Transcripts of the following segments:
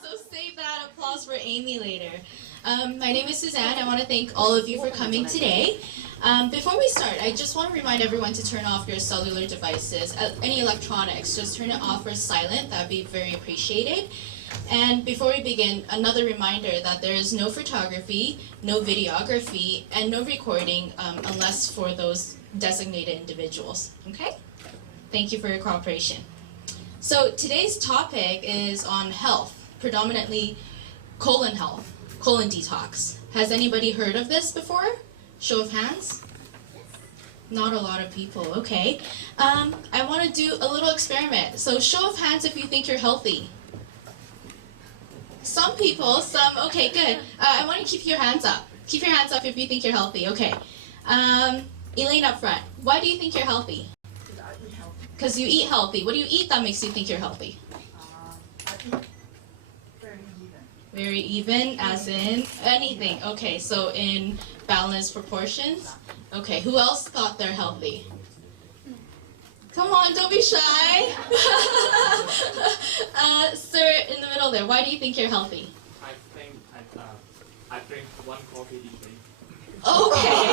So save that applause for Amy later. My name is Suzanne. I want to thank all of you for coming today. Before we start, I just want to remind everyone to turn off your cellular devices, any electronics. Just turn it off or silent. That would be very appreciated. And before we begin, another reminder that there is no photography, no videography, and no recording unless for those designated individuals. Okay? Thank you for your cooperation. So today's topic is on health, predominantly colon health, colon detox. Has anybody heard of this before? Show of hands? Not a lot of people, okay. I want to do a little experiment. So show of hands if you think you're healthy. Some people, some, okay, good. I want you to keep your hands up. Keep your hands up if you think you're healthy, okay. Elaine up front, why do you think you're healthy? Because you eat healthy. What do you eat that makes you think you're healthy? I eat very even. Very even, as in anything. Okay, so in balanced proportions. Okay, who else thought they're healthy? Come on, don't be shy. Sir, in the middle there, why do you think you're healthy? I think I drink one coffee each day. Okay.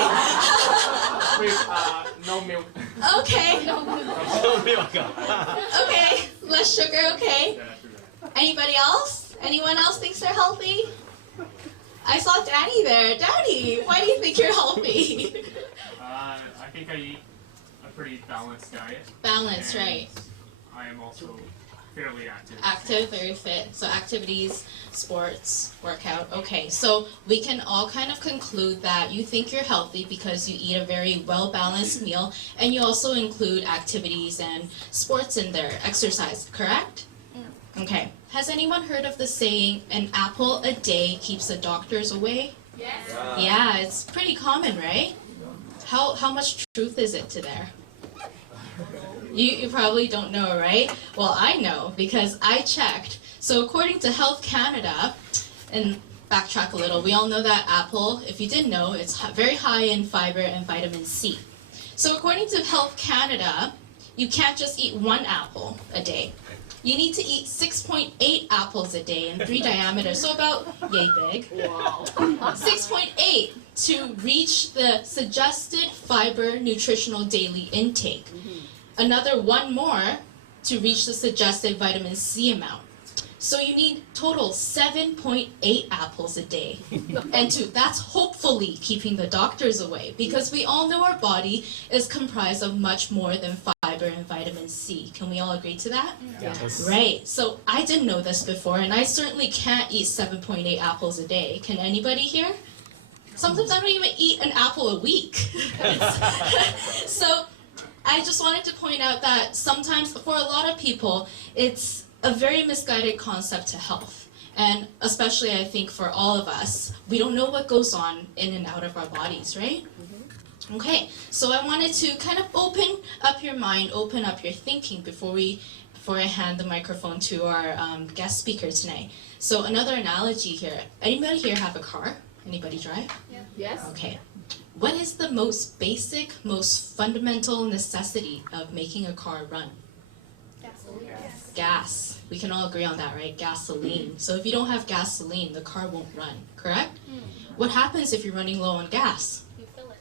With no milk. Okay. No milk. Okay, less sugar, okay. Anybody else? Anyone else thinks they're healthy? I saw Danny there. Danny, why do you think you're healthy? I think I eat a pretty balanced diet. Balance, and right. I am also fairly active. Active, very fit. So activities, sports, workout. Okay, so we can all kind of conclude that you think you're healthy because you eat a very well-balanced meal, and you also include activities and sports in there, exercise, correct? Okay. Has anyone heard of the saying, an apple a day keeps the doctors away? Yes. Yeah, it's pretty common, right? How much truth is it to there? You probably don't know, right? Well, I know because I checked. So according to Health Canada, and backtrack a little, we all know that apple, if you didn't know, it's very high in fiber and vitamin C. So according to Health Canada, you can't just eat one apple a day. You need to eat 6.8 apples a day in 3 diameters, so about yay big. Wow. 6.8 to reach the suggested fiber nutritional daily intake. Another 1 more to reach the suggested vitamin C amount. So you need total 7.8 apples a day. And that's hopefully keeping the doctors away, because we all know our body is comprised of much more than fiber and vitamin C. Can we all agree to that? Yes. Right. So I didn't know this before, and I certainly can't eat 7.8 apples a day. Can anybody here? Sometimes I don't even eat an apple a week. So I just wanted to point out that sometimes for a lot of people, it's a very misguided concept to health. And especially I think for all of us, we don't know what goes on in and out of our bodies, right? Okay, so I wanted to kind of open up your mind, open up your thinking before I hand the microphone to our guest speaker tonight. So another analogy here. Anybody here have a car? Anybody drive? Yeah. Yes. Okay. What is the most basic, most fundamental necessity of making a car run? Gasoline. Yes. Gas. We can all agree on that, right? Gasoline. So if you don't have gasoline, the car won't run, correct? What happens if you're running low on gas? You fill it.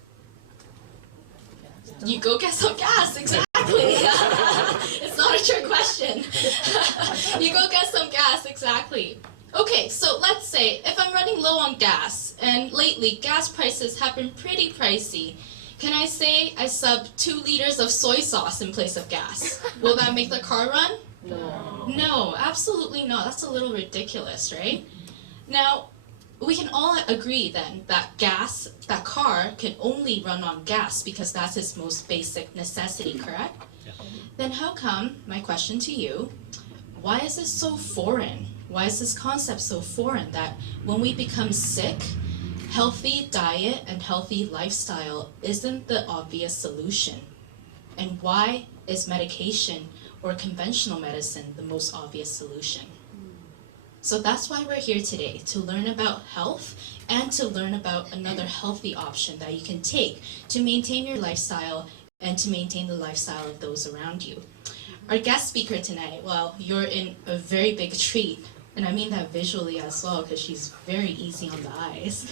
You go get some gas, exactly. It's not a trick question. You go get some gas, exactly. Okay, so let's say if I'm running low on gas, and lately gas prices have been pretty pricey, can I say I sub 2 liters of soy sauce in place of gas? Will that make the car run? No. No, absolutely not. That's a little ridiculous, right? Now, we can all agree then that that car can only run on gas because that's its most basic necessity, correct? Yeah. Then how come, my question to you, why is this so foreign? Why is this concept so foreign that when we become sick, healthy diet and healthy lifestyle isn't the obvious solution? And why is medication or conventional medicine the most obvious solution? So that's why we're here today, to learn about health and to learn about another healthy option that you can take to maintain your lifestyle and to maintain the lifestyle of those around you. Our guest speaker tonight, well, you're in a very big treat. And I mean that visually as well, because she's very easy on the eyes.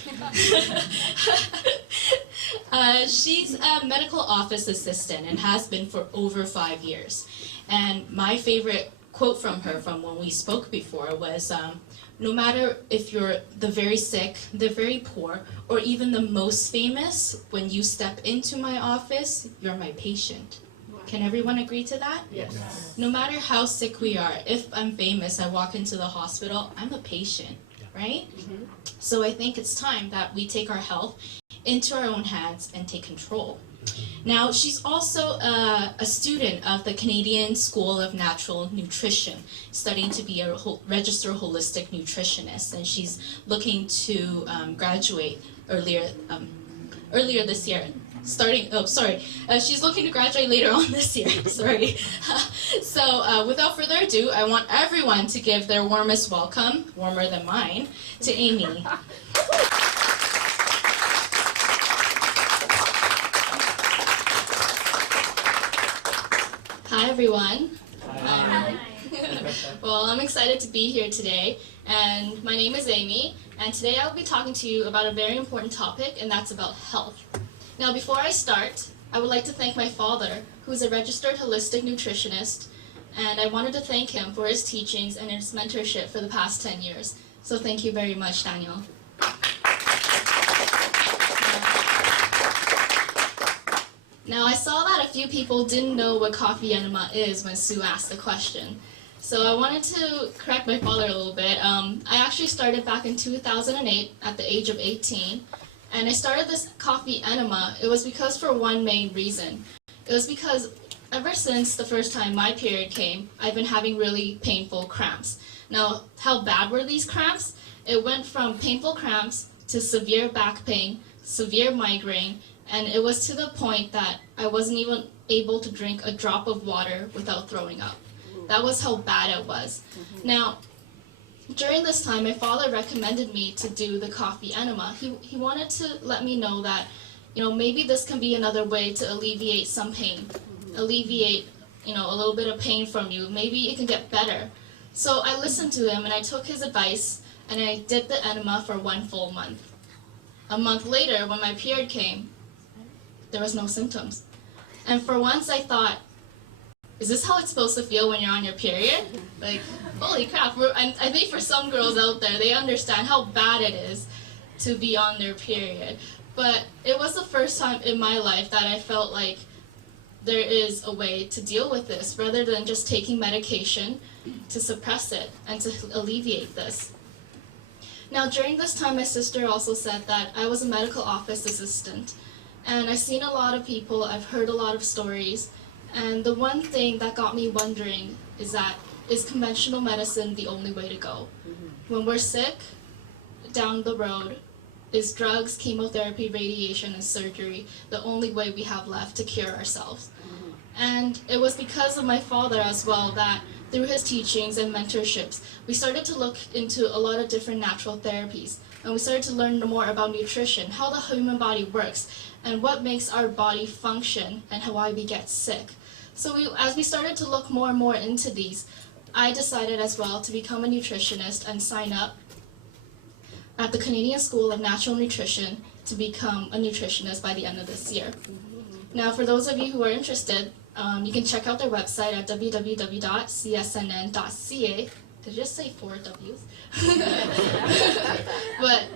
She's a medical office assistant and has been for over 5 years. And my favorite quote from her from when we spoke before was, no matter if you're the very sick, the very poor, or even the most famous, when you step into my office, you're my patient. Can everyone agree to that? Yes. No matter how sick we are, if I'm famous, I walk into the hospital, I'm a patient, right? Mm-hmm. So I think it's time that we take our health into our own hands and take control. Now, she's also a student of the Canadian School of Natural Nutrition, studying to be a registered holistic nutritionist, and she's looking to graduate earlier this year. She's looking to graduate later on this year, sorry. So without further ado, I want everyone to give their warmest welcome, warmer than mine, to Amy. Hi everyone. Hi. Well, I'm excited to be here today, and my name is Amy, and today I will be talking to you about a very important topic, and that's about health. Now, before I start, I would like to thank my father, who's a registered holistic nutritionist, and I wanted to thank him for his teachings and his mentorship for the past 10 years. So thank you very much, Daniel. Now, I saw that a few people didn't know what coffee enema is when Sue asked the question. So I wanted to correct my father a little bit. I actually started back in 2008 at the age of 18. And I started this coffee enema, it was because for one main reason. It was because ever since the first time my period came, I've been having really painful cramps. Now, how bad were these cramps? It went from painful cramps to severe back pain, severe migraine, and it was to the point that I wasn't even able to drink a drop of water without throwing up. That was how bad it was. Now, during this time, my father recommended me to do the coffee enema. He wanted to let me know that, maybe this can be another way to alleviate some pain, alleviate, a little bit of pain from you. Maybe it can get better. So I listened to him and I took his advice and I did the enema for 1 full month. A month later, when my period came, there was no symptoms. And for once I thought, is this how it's supposed to feel when you're on your period? Like, holy crap. I think for some girls out there, they understand how bad it is to be on their period. But it was the first time in my life that I felt like there is a way to deal with this rather than just taking medication to suppress it and to alleviate this. Now, during this time, my sister also said that I was a medical office assistant. And I've seen a lot of people, I've heard a lot of stories, and the one thing that got me wondering is conventional medicine the only way to go? When we're sick, down the road, is drugs, chemotherapy, radiation, and surgery the only way we have left to cure ourselves? And it was because of my father as well that through his teachings and mentorships, we started to look into a lot of different natural therapies. And we started to learn more about nutrition, how the human body works, and what makes our body function, and why we get sick. So as we started to look more and more into these, I decided as well to become a nutritionist and sign up at the Canadian School of Natural Nutrition to become a nutritionist by the end of this year. Now, for those of you who are interested, you can check out their website at www.csnn.ca. Did I just say 4 W's? But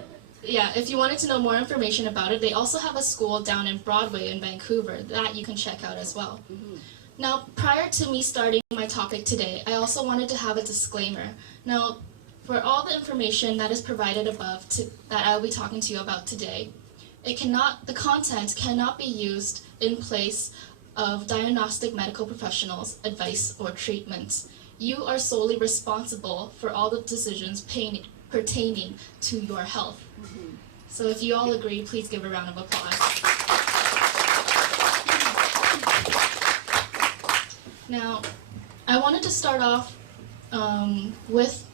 yeah, if you wanted to know more information about it, they also have a school down in Broadway in Vancouver that you can check out as well. Now, prior to me starting my topic today, I also wanted to have a disclaimer. Now, for all the information that is provided above that I'll be talking to you about today, the content cannot be used in place of diagnostic medical professionals' advice or treatments. You are solely responsible for all the decisions pertaining to your health. So if you all agree, please give a round of applause. Now, I wanted to start off with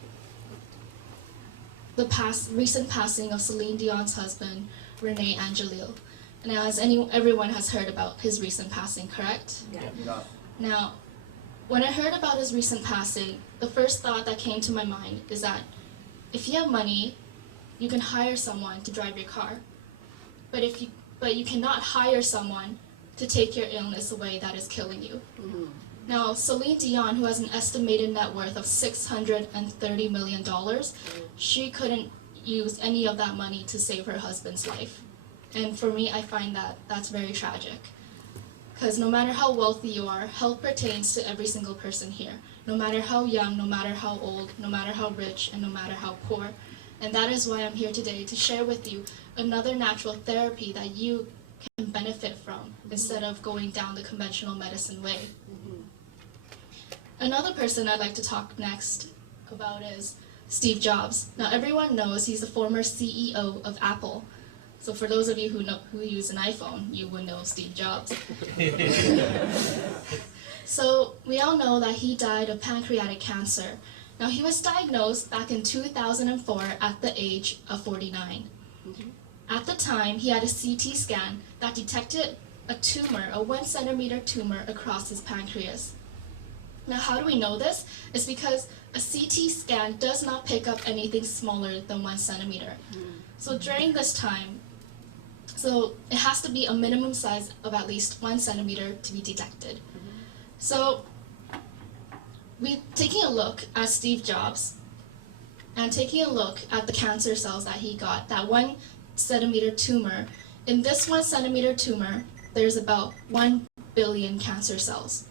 the recent passing of Celine Dion's husband, Renee Angelil. Now, as everyone has heard about his recent passing, correct? Yeah. Now, When I heard about his recent passing, the first thought that came to my mind is that if you have money, you can hire someone to drive your car. But you cannot hire someone to take your illness away that is killing you. Now, Celine Dion, who has an estimated net worth of $630 million, she couldn't use any of that money to save her husband's life. And for me, I find that that's very tragic. Because no matter how wealthy you are, health pertains to every single person here. No matter how young, no matter how old, no matter how rich, and no matter how poor. And that is why I'm here today, to share with you another natural therapy that you can benefit from instead of going down the conventional medicine way. Another person I'd like to talk next about is Steve Jobs. Now everyone knows he's the former CEO of Apple. So for those of you who use an iPhone, you would know Steve Jobs. So we all know that he died of pancreatic cancer. Now he was diagnosed back in 2004 at the age of 49. At the time, he had a CT scan that detected a tumor, a 1 centimeter tumor across his pancreas. Now how do we know this? It's because a CT scan does not pick up anything smaller than 1 centimeter. So during this time, it has to be a minimum size of at least 1 centimeter to be detected. So we're taking a look at Steve Jobs and taking a look at the cancer cells that he got, that 1 centimeter tumor. In this 1 centimeter tumor, there's about 1 billion cancer cells.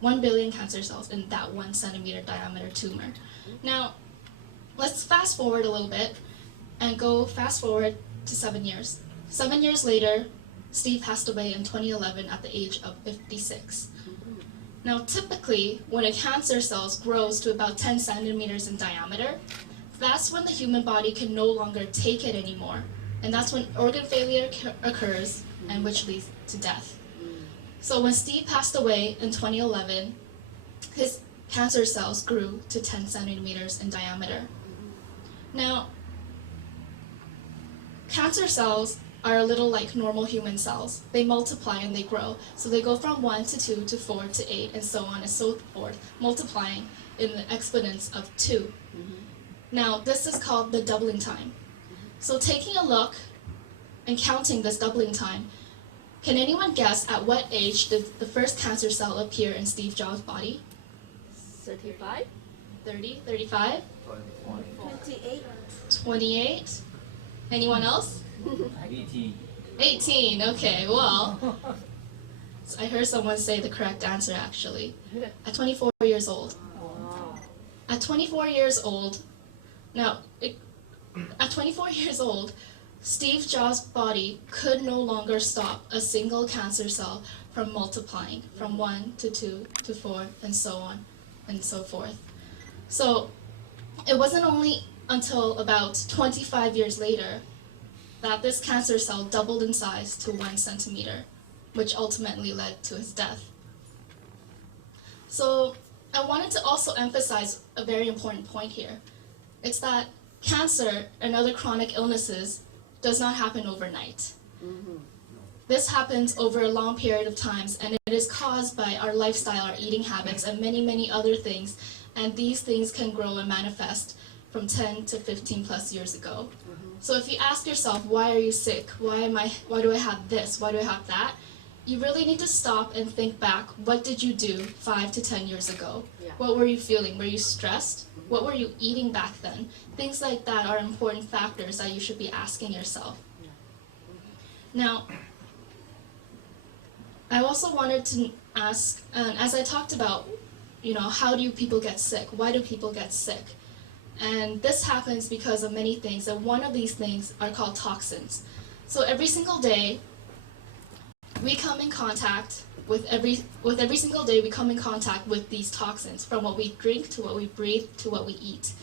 1 billion cancer cells in that 1 centimeter diameter tumor. Now, let's fast forward a little bit and go fast forward to 7 years. 7 years later, Steve passed away in 2011 at the age of 56. Now, typically, when a cancer cell grows to about 10 centimeters in diameter, that's when the human body can no longer take it anymore. And that's when organ failure occurs, and which leads to death. So when Steve passed away in 2011, his cancer cells grew to 10 centimeters in diameter. Now, cancer cells are a little like normal human cells. They multiply and they grow. So they go from 1 to 2 to 4 to 8 and so on and so forth, multiplying in the exponents of 2. Now, this is called the doubling time. So taking a look and counting this doubling time, can anyone guess at what age did the first cancer cell appear in Steve Jobs' body? 35? 30? 35? 28. 28? Anyone else? 18. 18, okay, well. I heard someone say the correct answer actually. At 24 years old. Wow. At 24 years old, at 24 years old, Steve Jobs' body could no longer stop a single cancer cell from multiplying from 1 to 2 to 4 and so on and so forth. So it wasn't only until about 25 years later that this cancer cell doubled in size to 1 centimeter, which ultimately led to his death. So I wanted to also emphasize a very important point here. It's that cancer and other chronic illnesses does not happen overnight. This happens over a long period of times, and it is caused by our lifestyle, our eating habits, and many, many other things. And these things can grow and manifest from 10 to 15 plus years ago. So if you ask yourself, why are you sick? Why do I have this? Why do I have that? You really need to stop and think back, what did you do 5 to 10 years ago? Yeah. What were you feeling? Were you stressed? What were you eating back then? Things like that are important factors that you should be asking yourself. Now, I also wanted to ask, as I talked about, how do people get sick? Why do people get sick? And this happens because of many things, and one of these things are called toxins. So every single day, we come in contact with every single day we come in contact with these toxins, from what we drink to what we breathe to what we eat.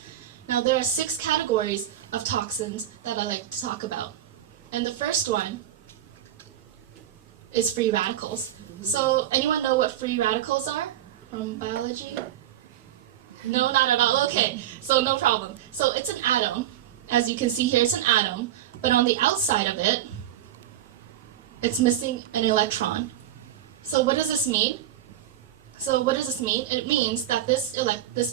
Now there are 6 categories of toxins that I like to talk about. And the first one is free radicals. So anyone know what free radicals are from biology? No, not at all. Okay, so no problem. So it's an atom. As you can see here, it's an atom, but on the outside of it, it's missing an electron. So what does this mean? So what does this mean? It means that this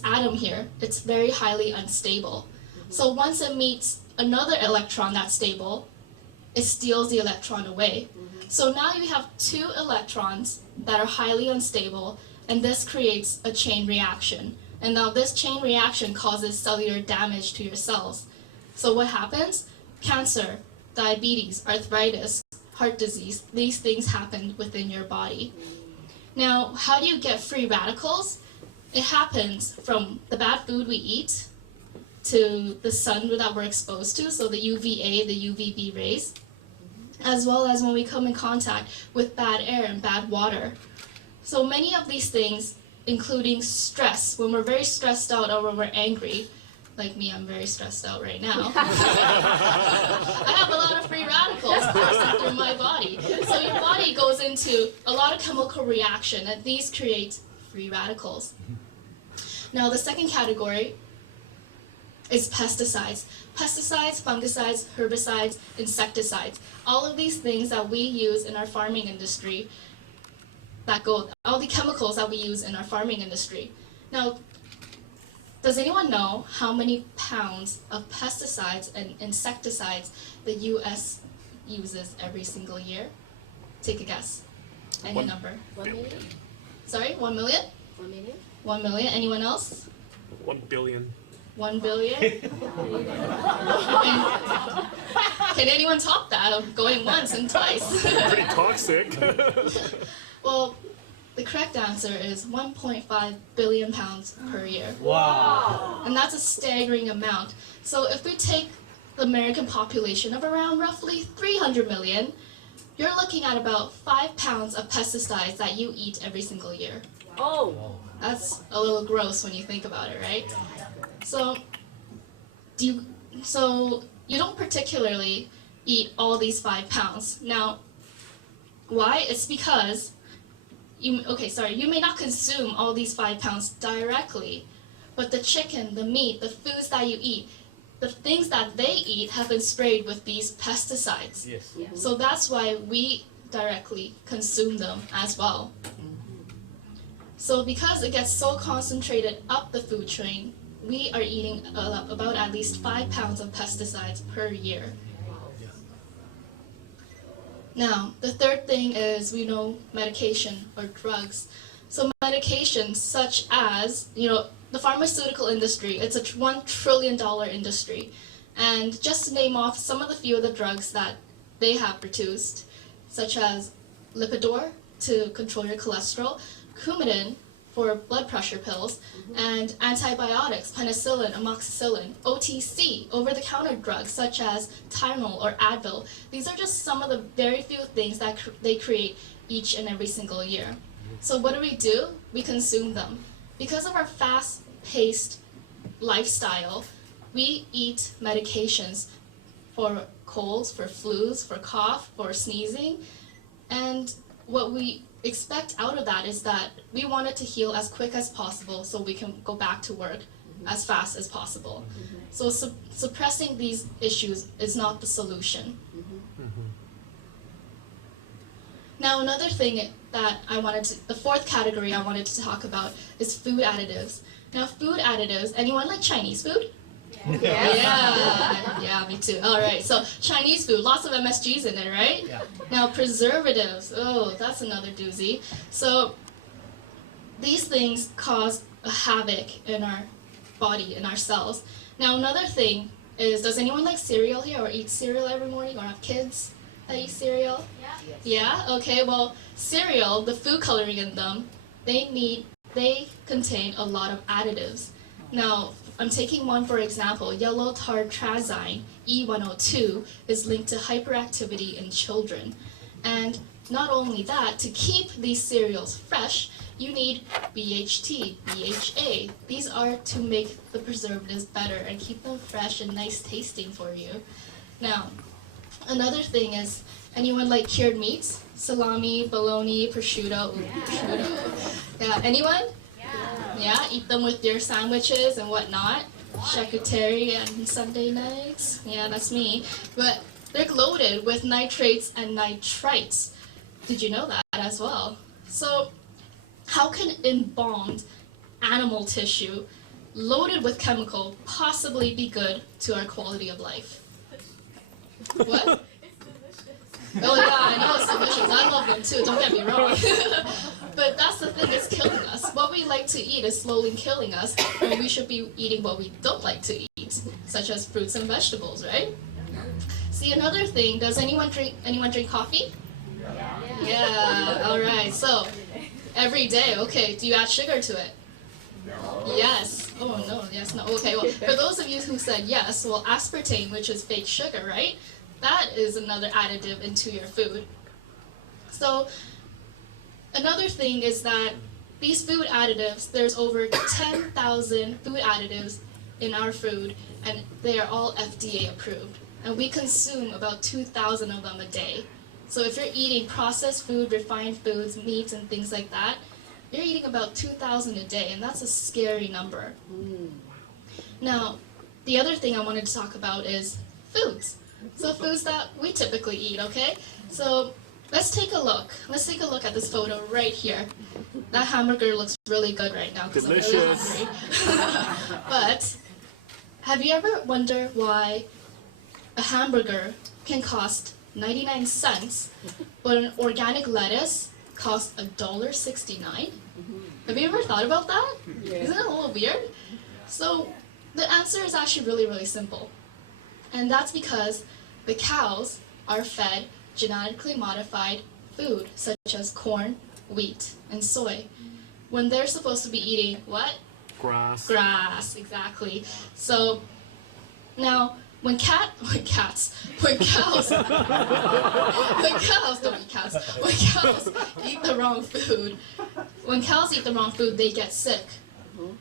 atom here, it's very highly unstable. So once it meets another electron that's stable, it steals the electron away. So now you have two electrons that are highly unstable, and this creates a chain reaction. And now this chain reaction causes cellular damage to your cells. So what happens? Cancer, diabetes, arthritis, heart disease, these things happen within your body. Now, how do you get free radicals? It happens from the bad food we eat to the sun that we're exposed to, so the UVA, the UVB rays, as well as when we come in contact with bad air and bad water. So many of these things, including stress, when we're very stressed out or when we're angry, like me, I'm very stressed out right now. I have a lot of free radicals coursing through my body. So your body goes into a lot of chemical reaction, and these create free radicals. Now, the second category is pesticides. Pesticides, fungicides, herbicides, insecticides. All of these things that we use in our farming industry, all the chemicals that we use in our farming industry. Now, does anyone know how many pounds of pesticides and insecticides the U.S. uses every single year? Take a guess. Any number. 1 million? Sorry, 1 million? 1 million? 1 million. Anyone else? 1 billion. 1 billion? Can anyone top that of going once and twice? Pretty toxic. Well, the correct answer is 1.5 billion pounds per year. Wow. And that's a staggering amount. So if we take the American population of around roughly 300 million, you're looking at about 5 pounds of pesticides that you eat every single year. Oh! That's a little gross when you think about it, right? So you don't particularly eat all these 5 pounds. Now, why? It's because you may not consume all these 5 pounds directly, but the chicken, the meat, the foods that you eat, the things that they eat have been sprayed with these pesticides. Yes. So that's why we directly consume them as well. So because it gets so concentrated up the food chain, we are eating about at least 5 pounds of pesticides per year. Now, the third thing is we know medication or drugs. So medications such as, the pharmaceutical industry, it's a $1 trillion industry. And just to name off some of the few of the drugs that they have produced, such as Lipitor to control your cholesterol, Coumadin for blood pressure pills, and antibiotics, penicillin, amoxicillin, OTC, over-the-counter drugs such as Tylenol or Advil. These are just some of the very few things that they create each and every single year. So what do? We consume them. Because of our fast-paced lifestyle, we eat medications for colds, for flus, for cough, for sneezing, and what we expect out of that is that we want it to heal as quick as possible so we can go back to work as fast as possible. So suppressing these issues is not the solution. Now another thing that the fourth category I wanted to talk about is food additives. Now food additives, anyone like Chinese food? Yeah, me too. All right, so Chinese food, lots of MSGs in it, right? Yeah. Now preservatives, that's another doozy. So these things cause a havoc in our body, in our cells. Now another thing is, does anyone like cereal here or eat cereal every morning or have kids that eat cereal? Yeah? Okay, well, cereal, the food coloring in them, they contain a lot of additives. Now, I'm taking one for example, yellow tartrazine, E102, is linked to hyperactivity in children. And not only that, to keep these cereals fresh, you need BHT, BHA. These are to make the preservatives better and keep them fresh and nice tasting for you. Now, another thing is, anyone like cured meats? Salami, bologna, prosciutto. Prosciutto. Yeah, anyone? Yeah, eat them with your sandwiches and whatnot. Charcuterie and Sunday nights. Yeah, that's me. But they're loaded with nitrates and nitrites. Did you know that as well? So how can embalmed animal tissue loaded with chemical possibly be good to our quality of life? What? Oh yeah, I know it's delicious. I love them too, don't get me wrong. But that's the thing, it's killing us. What we like to eat is slowly killing us, and we should be eating what we don't like to eat, such as fruits and vegetables, right? See, another thing, does anyone drink coffee? Yeah, alright, so every day, okay, do you add sugar to it? Yes. Oh no, yes, no. Okay, well, for those of you who said yes, well, aspartame, which is fake sugar, right? That is another additive into your food. So, another thing is that these food additives, there's over 10,000 food additives in our food, and they are all FDA approved. And we consume about 2,000 of them a day. So if you're eating processed food, refined foods, meats, and things like that, you're eating about 2,000 a day, and that's a scary number. Now, the other thing I wanted to talk about is foods. So foods that we typically eat, okay? So let's take a look. Let's take a look at this photo right here. That hamburger looks really good right now because I'm really Delicious. hungry. But have you ever wondered why a hamburger can cost 99 cents, but an organic lettuce costs $1.69? Have you ever thought about that? Isn't it a little weird? So the answer is actually really, really simple. And that's because the cows are fed genetically modified food, such as corn, wheat, and soy, when they're supposed to be eating what? Grass. Grass, exactly. So now, when cows don't eat cats, when cows eat the wrong food, they get sick.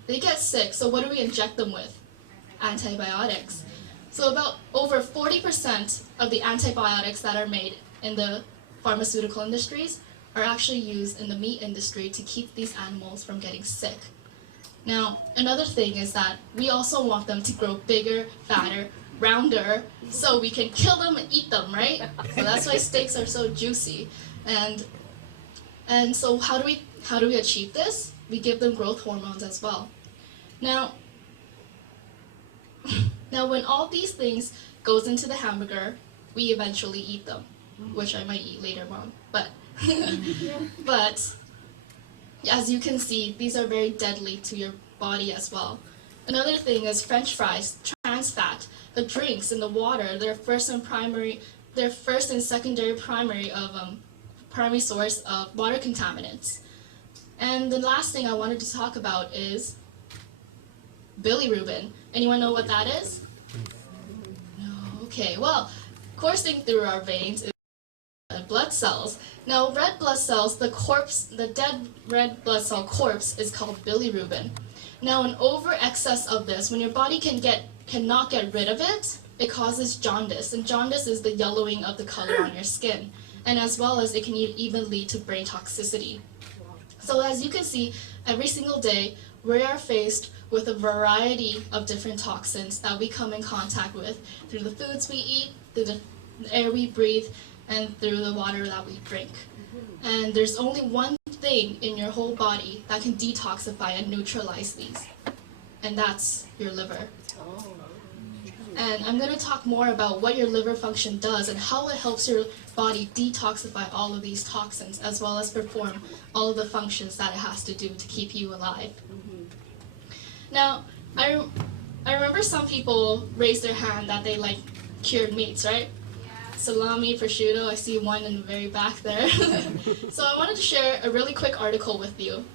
They get sick, so what do we inject them with? Antibiotics. So about over 40% of the antibiotics that are made in the pharmaceutical industries are actually used in the meat industry to keep these animals from getting sick. Now, another thing is that we also want them to grow bigger, fatter, rounder, so we can kill them and eat them, right? So that's why steaks are so juicy. And so how do we achieve this? We give them growth hormones as well. Now when all these things goes into the hamburger, we eventually eat them, which I might eat later on. But as you can see, these are very deadly to your body as well. Another thing is French fries, trans fat, the drinks and the water. They're first and secondary primary source of water contaminants. And the last thing I wanted to talk about is bilirubin. Anyone know what that is? No. Okay. Well, coursing through our veins is blood cells. Now, red blood cells, the dead red blood cell corpse is called bilirubin. Now, an over excess of this, when your body cannot get rid of it, it causes jaundice, and jaundice is the yellowing of the color on your skin, and as well as it can even lead to brain toxicity. So as you can see, every single day we are faced with a variety of different toxins that we come in contact with through the foods we eat, through the air we breathe, and through the water that we drink. And there's only one thing in your whole body that can detoxify and neutralize these, and that's your liver. And I'm going to talk more about what your liver function does and how it helps your body detoxify all of these toxins, as well as perform all of the functions that it has to do to keep you alive. Now, I remember some people raised their hand that they like cured meats, right? Salami, prosciutto, I see one in the very back there. So I wanted to share a really quick article with you.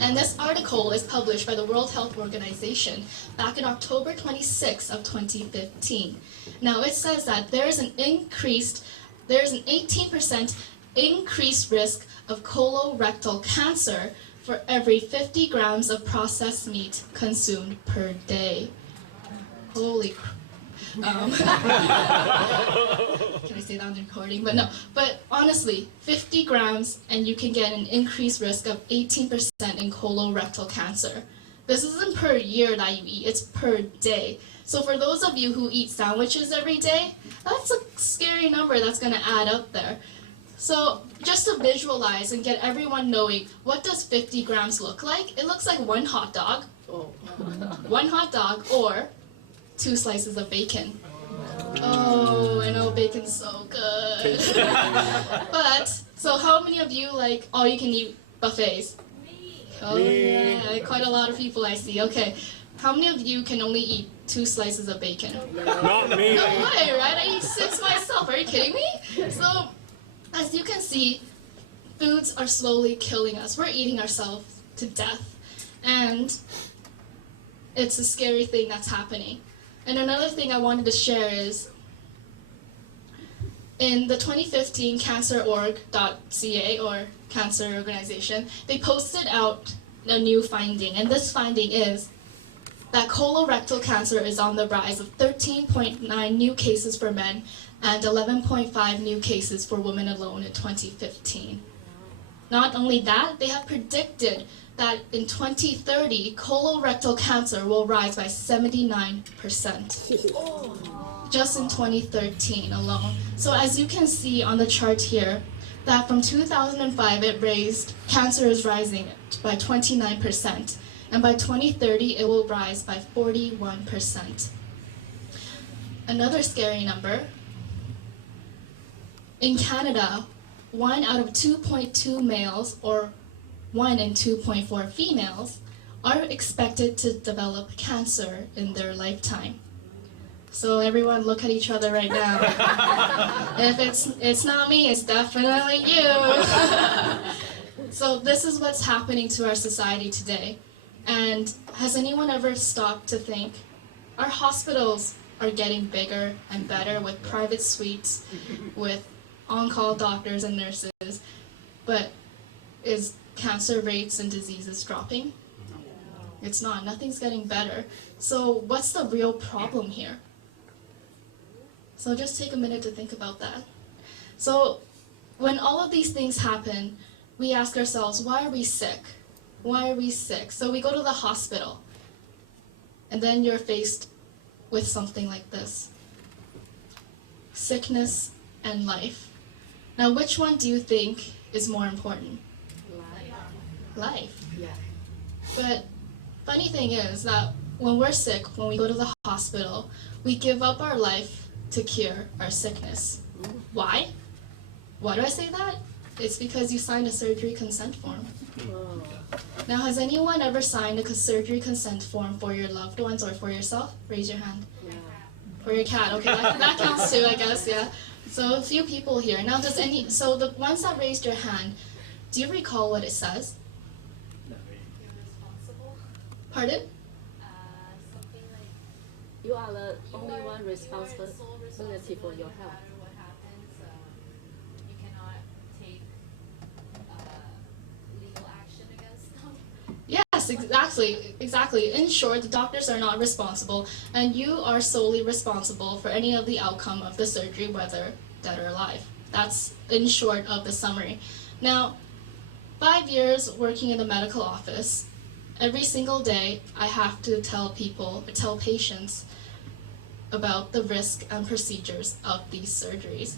And this article is published by the World Health Organization back in October 26 of 2015. Now it says that there is an 18% increased risk of colorectal cancer for every 50 grams of processed meat consumed per day. Holy crap. Can I say that on the recording? But no. But honestly, 50 grams and you can get an increased risk of 18% in colorectal cancer. This isn't per year that you eat, it's per day. So for those of you who eat sandwiches every day, that's a scary number that's going to add up there. So just to visualize and get everyone knowing, what does 50 grams look like? It looks like one hot dog, or 2 slices of bacon. Oh, I know bacon's so good. But, so how many of you like all-you-can-eat buffets? Me. Oh yeah, quite a lot of people I see. Okay, how many of you can only eat 2 slices of bacon? Not me. No way, right? I eat 6 myself. Are you kidding me? So, as you can see, foods are slowly killing us. We're eating ourselves to death. And it's a scary thing that's happening. And another thing I wanted to share is, in the 2015 cancerorg.ca, or cancer organization, they posted out a new finding. And this finding is that colorectal cancer is on the rise, of 13.9 new cases for men and 11.5 new cases for women alone in 2015. Not only that, they have predicted that in 2030, colorectal cancer will rise by 79%. Just in 2013 alone. So as you can see on the chart here, that from 2005 cancer is rising by 29. And by 2030, it will rise by 41%. Another scary number, in Canada, 1 out of 2.2 males or 1 in 2.4 females are expected to develop cancer in their lifetime. So everyone look at each other right now. If it's not me, it's definitely you. So this is what's happening to our society today. And has anyone ever stopped to think, our hospitals are getting bigger and better with private suites, with on-call doctors and nurses, but is cancer rates and diseases dropping? It's not. Nothing's getting better. So what's the real problem here? So just take a minute to think about that. So when all of these things happen, we ask ourselves, why are we sick? Why are we sick? So we go to the hospital, and then you're faced with something like this: sickness and life. Now, which one do you think is more important? Life. Yeah. But funny thing is that when we're sick, when we go to the hospital, we give up our life to cure our sickness. Why? Why do I say that? It's because you signed a surgery consent form. Oh. Now, has anyone ever signed a surgery consent form for your loved ones or for yourself? Raise your hand. Yeah. For your cat, okay, that counts too, I guess, yeah. So a few people here. Now, so the ones that raised your hand, do you recall what it says? Pardon? Something like You are the only one responsible for your health. what happens, you cannot take legal action against them. Yes, exactly. In short, the doctors are not responsible, and you are solely responsible for any of the outcome of the surgery, whether dead or alive. That's in short of the summary. Now, 5 years working in the medical office, every single day I have to tell patients about the risk and procedures of these surgeries.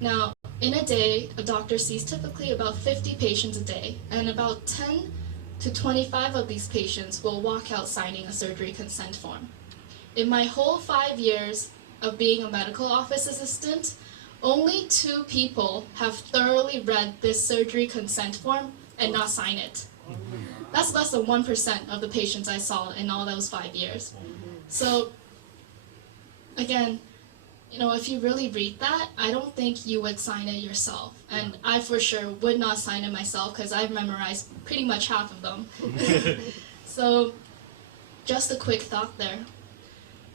Now, in a day, a doctor sees typically about 50 patients a day, and about 10 to 25 of these patients will walk out signing a surgery consent form. In my whole 5 years of being a medical office assistant, only 2 people have thoroughly read this surgery consent form and not sign it. That's less than 1% of the patients I saw in all those 5 years. So, again, if you really read that, I don't think you would sign it yourself. And I for sure would not sign it myself because I've memorized pretty much half of them. So, just a quick thought there.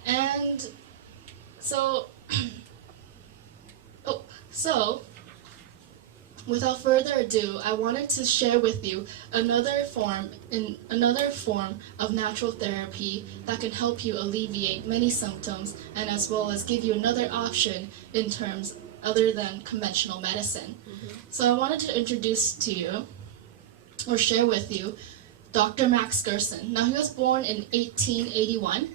And so, without further ado, I wanted to share with you another form of natural therapy that can help you alleviate many symptoms, and as well as give you another option in terms other than conventional medicine. So I wanted to introduce to you, or share with you, Dr. Max Gerson. Now, he was born in 1881,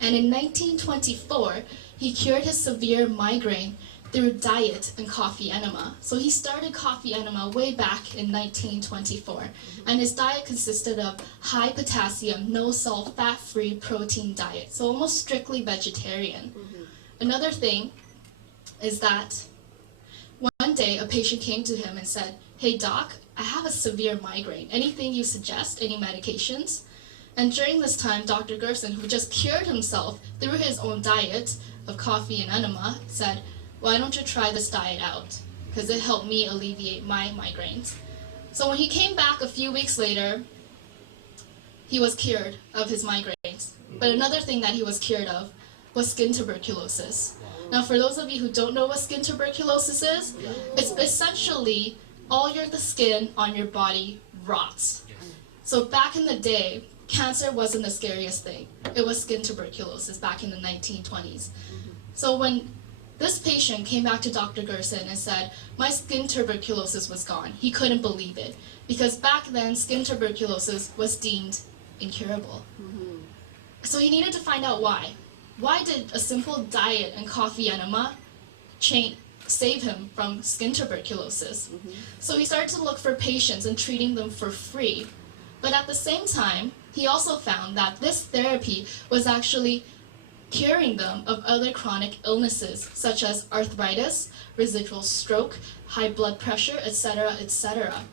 and in 1924, he cured his severe migraine through diet and coffee enema. So he started coffee enema way back in 1924, and his diet consisted of high potassium, no salt, fat-free protein diet, so almost strictly vegetarian. Another thing is that one day a patient came to him and said, "Hey doc, I have a severe migraine. Anything you suggest? Any medications?" And during this time, Dr. Gerson, who just cured himself through his own diet of coffee and enema, said, "Why don't you try this diet out? Because it helped me alleviate my migraines." So when he came back a few weeks later, he was cured of his migraines. But another thing that he was cured of was skin tuberculosis. Now, for those of you who don't know what skin tuberculosis is, it's essentially all the skin on your body rots. So back in the day, cancer wasn't the scariest thing. It was skin tuberculosis back in the 1920s. So when this patient came back to Dr. Gerson and said, "My skin tuberculosis was gone," he couldn't believe it, because back then skin tuberculosis was deemed incurable. So he needed to find out why. Why did a simple diet and coffee enema save him from skin tuberculosis? So he started to look for patients and treating them for free. But at the same time, he also found that this therapy was actually curing them of other chronic illnesses, such as arthritis, residual stroke, high blood pressure, etc., etc.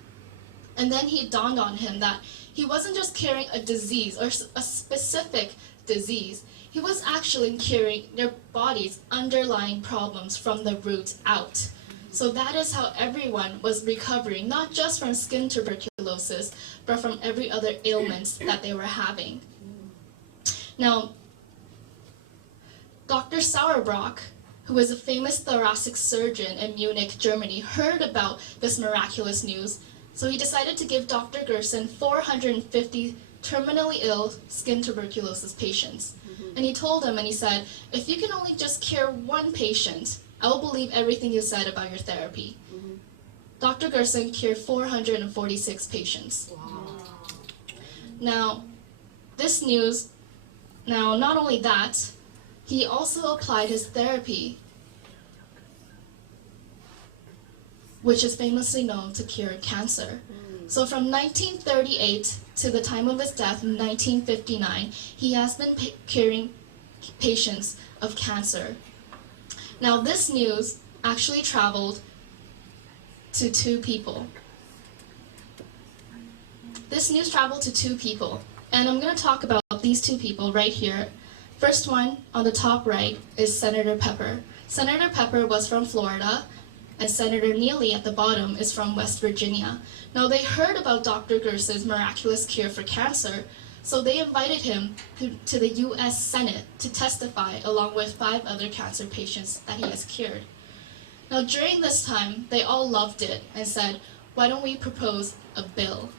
And then it dawned on him that he wasn't just curing a disease or a specific disease. He was actually curing their body's underlying problems from the root out. So that is how everyone was recovering, not just from skin tuberculosis, but from every other ailment that they were having. Now, Dr. Sauerbrock, who was a famous thoracic surgeon in Munich, Germany, heard about this miraculous news, so he decided to give Dr. Gerson 450 terminally ill skin tuberculosis patients. And he told him, and he said, "If you can only just cure one patient, I will believe everything you said about your therapy." Dr. Gerson cured 446 patients. Now, this news, not only that, he also applied his therapy, which is famously known to cure cancer. So from 1938 to the time of his death in 1959, he has been curing patients of cancer. Now, this news actually traveled to two people. This news traveled to two people, and I'm going to talk about these two people right here. First one on the top right is Senator Pepper. Senator Pepper was from Florida, and Senator Neely at the bottom is from West Virginia. Now, they heard about Dr. Gerson's miraculous cure for cancer, so they invited him to the U.S. Senate to testify along with 5 other cancer patients that he has cured. Now, during this time, they all loved it and said, "Why don't we propose a bill?"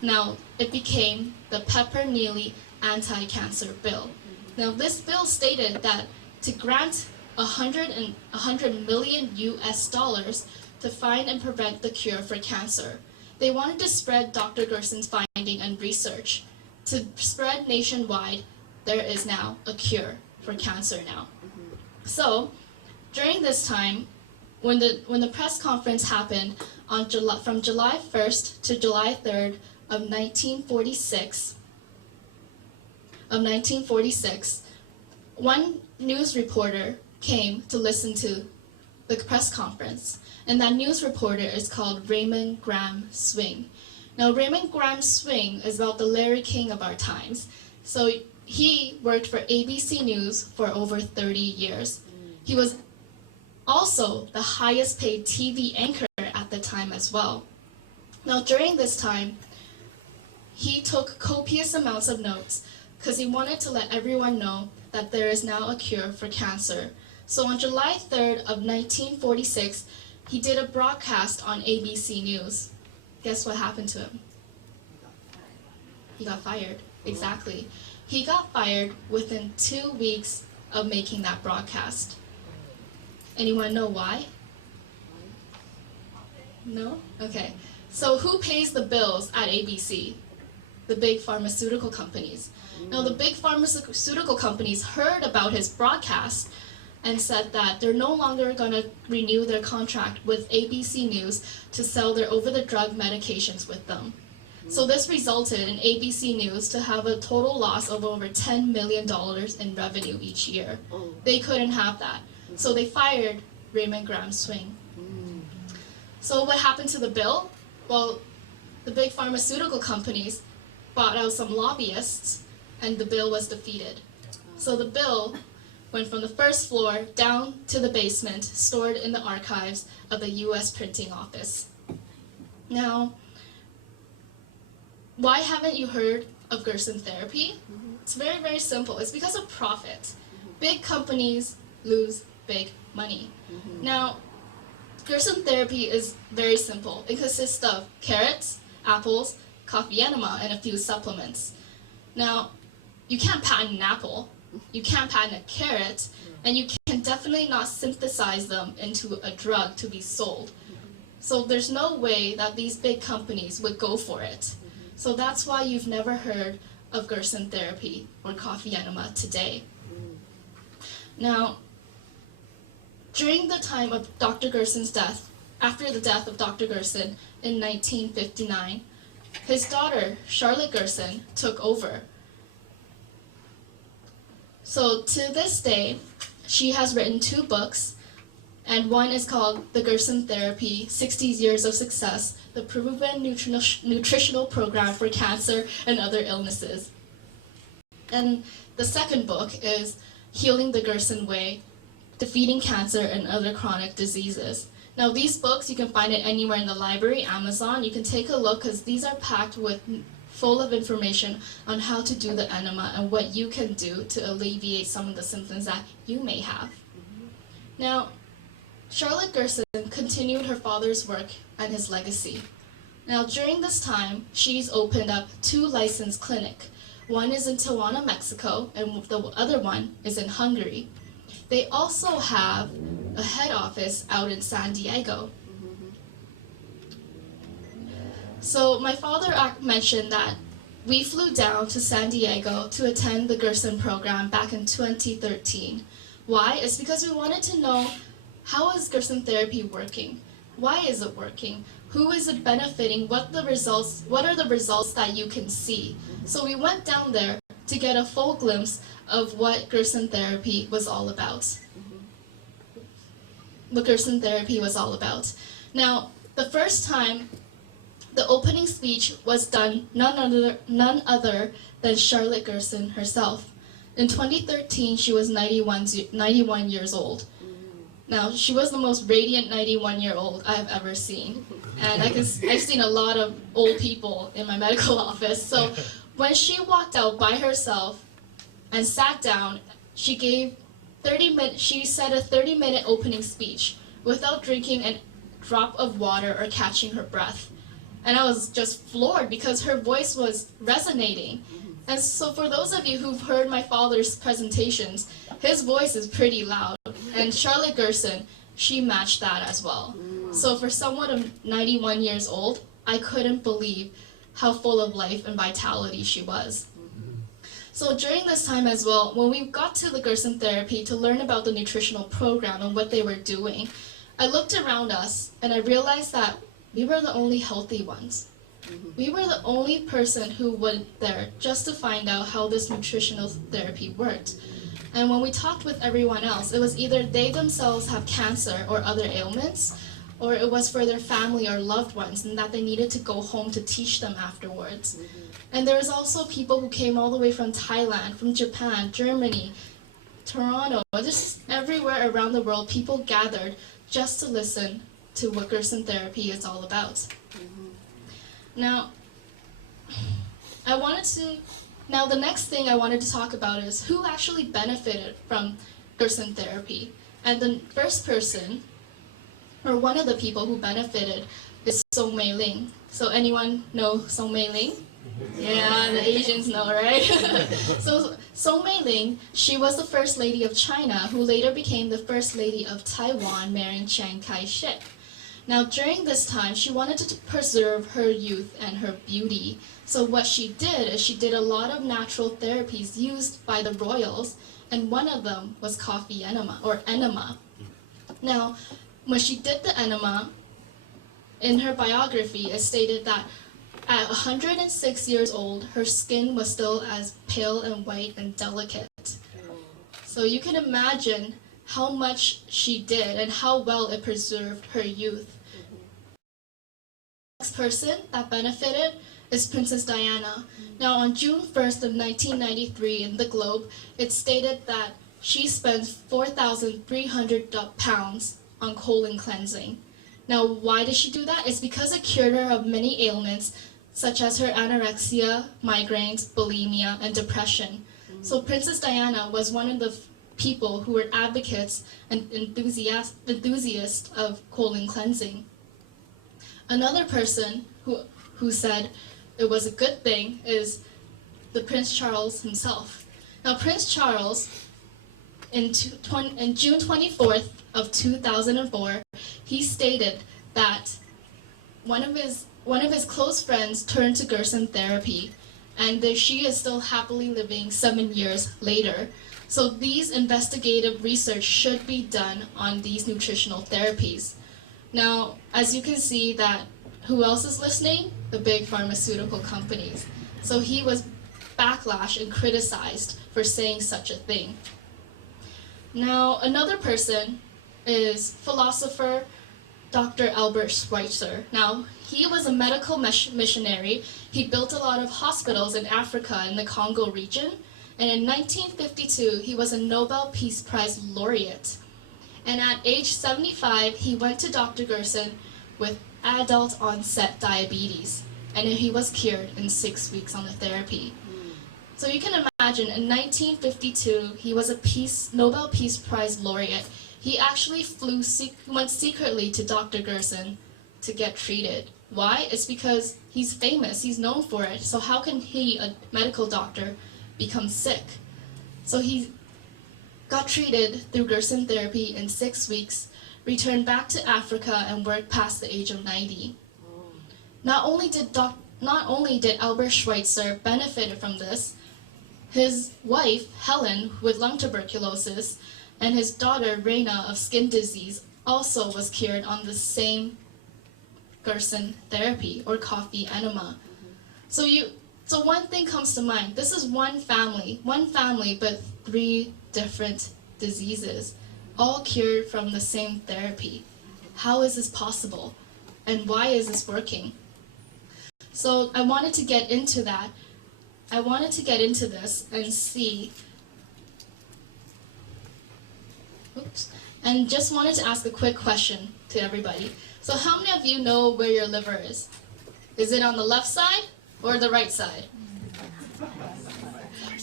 Now, it became the Pepper-Neely Anti-Cancer Bill. Now, this bill stated that to grant $100 million US to find and prevent the cure for cancer. They wanted to spread Dr. Gerson's finding and research. To spread nationwide, there is now a cure for cancer now. So, during this time, when the press conference happened on from July 1st to July 3rd of 1946, one news reporter came to listen to the press conference, and that news reporter is called Raymond Graham Swing. Now, Raymond Graham Swing is about the Larry King of our times. So he worked for ABC News for over 30 years. He was also the highest paid TV anchor at the time as well. Now, during this time, he took copious amounts of notes because he wanted to let everyone know that there is now a cure for cancer. So on July 3rd of 1946, he did a broadcast on ABC News. Guess what happened to him? He got fired. Exactly. He got fired within 2 weeks of making that broadcast. Anyone know why? No? Okay. So who pays the bills at ABC? The big pharmaceutical companies. Now, the big pharmaceutical companies heard about his broadcast, and said that they're no longer going to renew their contract with ABC News to sell their over-the-drug medications with them. So this resulted in ABC News to have a total loss of over $10 million in revenue each year. Oh. They couldn't have that. So they fired Raymond Graham Swing. So what happened to the bill? Well, the big pharmaceutical companies bought out some lobbyists, and the bill was defeated. So the bill went from the first floor down to the basement, stored in the archives of the US Printing Office. Now, why haven't you heard of Gerson therapy? It's very, very simple. It's because of profit. Big companies lose big money. Now, Gerson therapy is very simple. It consists of carrots, apples, coffee enema, and a few supplements. Now, you can't patent an apple, you can't patent a carrot, and you can definitely not synthesize them into a drug to be sold. So there's no way that these big companies would go for it. So that's why you've never heard of Gerson therapy or coffee enema today. Now, during the time of Dr. Gerson's death, after the death of Dr. Gerson in 1959, his daughter, Charlotte Gerson, took over. So to this day, she has written 2 books, and one is called The Gerson Therapy, 60 Years of Success, the Proven Nutritional Program for Cancer and Other Illnesses. And the second book is Healing the Gerson Way, Defeating Cancer and Other Chronic Diseases. Now these books, you can find it anywhere in the library, Amazon. You can take a look because these are packed with full of information on how to do the enema and what you can do to alleviate some of the symptoms that you may have. Now, Charlotte Gerson continued her father's work and his legacy. Now during this time, she's opened up 2 licensed clinics. One is in Tijuana, Mexico, and the other one is in Hungary. They also have a head office out in San Diego. So my father mentioned that we flew down to San Diego to attend the Gerson program back in 2013. Why? It's because we wanted to know, how is Gerson therapy working? Why is it working? Who is it benefiting? What are the results that you can see? So we went down there to get a full glimpse of what Gerson therapy was all about. What Gerson therapy was all about. Now, the first time, the opening speech was done none other than Charlotte Gerson herself. In 2013, she was 91 years old. Now, she was the most radiant 91-year-old I've ever seen. And I've seen a lot of old people in my medical office. So when she walked out by herself and sat down, she gave she said a 30-minute opening speech without drinking a drop of water or catching her breath. And I was just floored because her voice was resonating. And so for those of you who've heard my father's presentations, his voice is pretty loud. And Charlotte Gerson, she matched that as well. So for someone of 91 years old, I couldn't believe how full of life and vitality she was. So during this time as well, when we got to the Gerson therapy to learn about the nutritional program and what they were doing, I looked around us and I realized that we were the only healthy ones. We were the only person who went there just to find out how this nutritional therapy worked. And when we talked with everyone else, it was either they themselves have cancer or other ailments, or it was for their family or loved ones and that they needed to go home to teach them afterwards. And there was also people who came all the way from Thailand, from Japan, Germany, Toronto, just everywhere around the world, people gathered just to listen to what Gerson therapy is all about. Now, the next thing I wanted to talk about is who actually benefited from Gerson therapy. And the first person, or one of the people who benefited, is Song Mei Ling. So anyone know Song Mei Ling? Yeah, the Asians know, right? So Song Mei Ling, she was the first lady of China who later became the first lady of Taiwan, marrying Chiang Kai-shek. Now, during this time, she wanted to preserve her youth and her beauty. So what she did is she did a lot of natural therapies used by the royals, and one of them was coffee enema, or enema. Now, when she did the enema, in her biography, it stated that at 106 years old, her skin was still as pale and white and delicate. So you can imagine how much she did and how well it preserved her youth. The next person that benefited is Princess Diana. Now on June 1st of 1993 in the Globe, it stated that she spent 4,300 pounds on colon cleansing. Now why did she do that? It's because it cured her of many ailments such as her anorexia, migraines, bulimia, and depression. So Princess Diana was one of the people who were advocates and enthusiasts of colon cleansing. Another person who said it was a good thing is the Prince Charles himself. Now Prince Charles, in June 24th of 2004, he stated that one of his close friends turned to Gerson therapy, and that she is still happily living 7 years later. So these investigative research should be done on these nutritional therapies. Now, as you can see that who else is listening? The big pharmaceutical companies. So he was backlash and criticized for saying such a thing. Now, another person is philosopher Dr. Albert Schweitzer. Now, he was a medical missionary. He built a lot of hospitals in Africa in the Congo region. And in 1952, he was a Nobel Peace Prize laureate. And at age 75, he went to Dr. Gerson with adult onset diabetes. And he was cured in 6 weeks on the therapy. So you can imagine, in 1952, he was a Nobel Peace Prize laureate. He actually went secretly to Dr. Gerson to get treated. Why? It's because he's famous, he's known for it. So how can he, a medical doctor, become sick? So he got treated through Gerson therapy in 6 weeks, returned back to Africa, and worked past the age of 90. Not only did Albert Schweitzer benefit from this, his wife, Helen, with lung tuberculosis, and his daughter, Reina, of skin disease, also was cured on the same Gerson therapy, or coffee enema. So one thing comes to mind. This is one family, but 3 different diseases, all cured from the same therapy. How is this possible? And why is this working? So I wanted to get into that. I wanted to get into this and see, and just wanted to ask a quick question to everybody. So how many of you know where your liver is? Is it on the left side or the right side?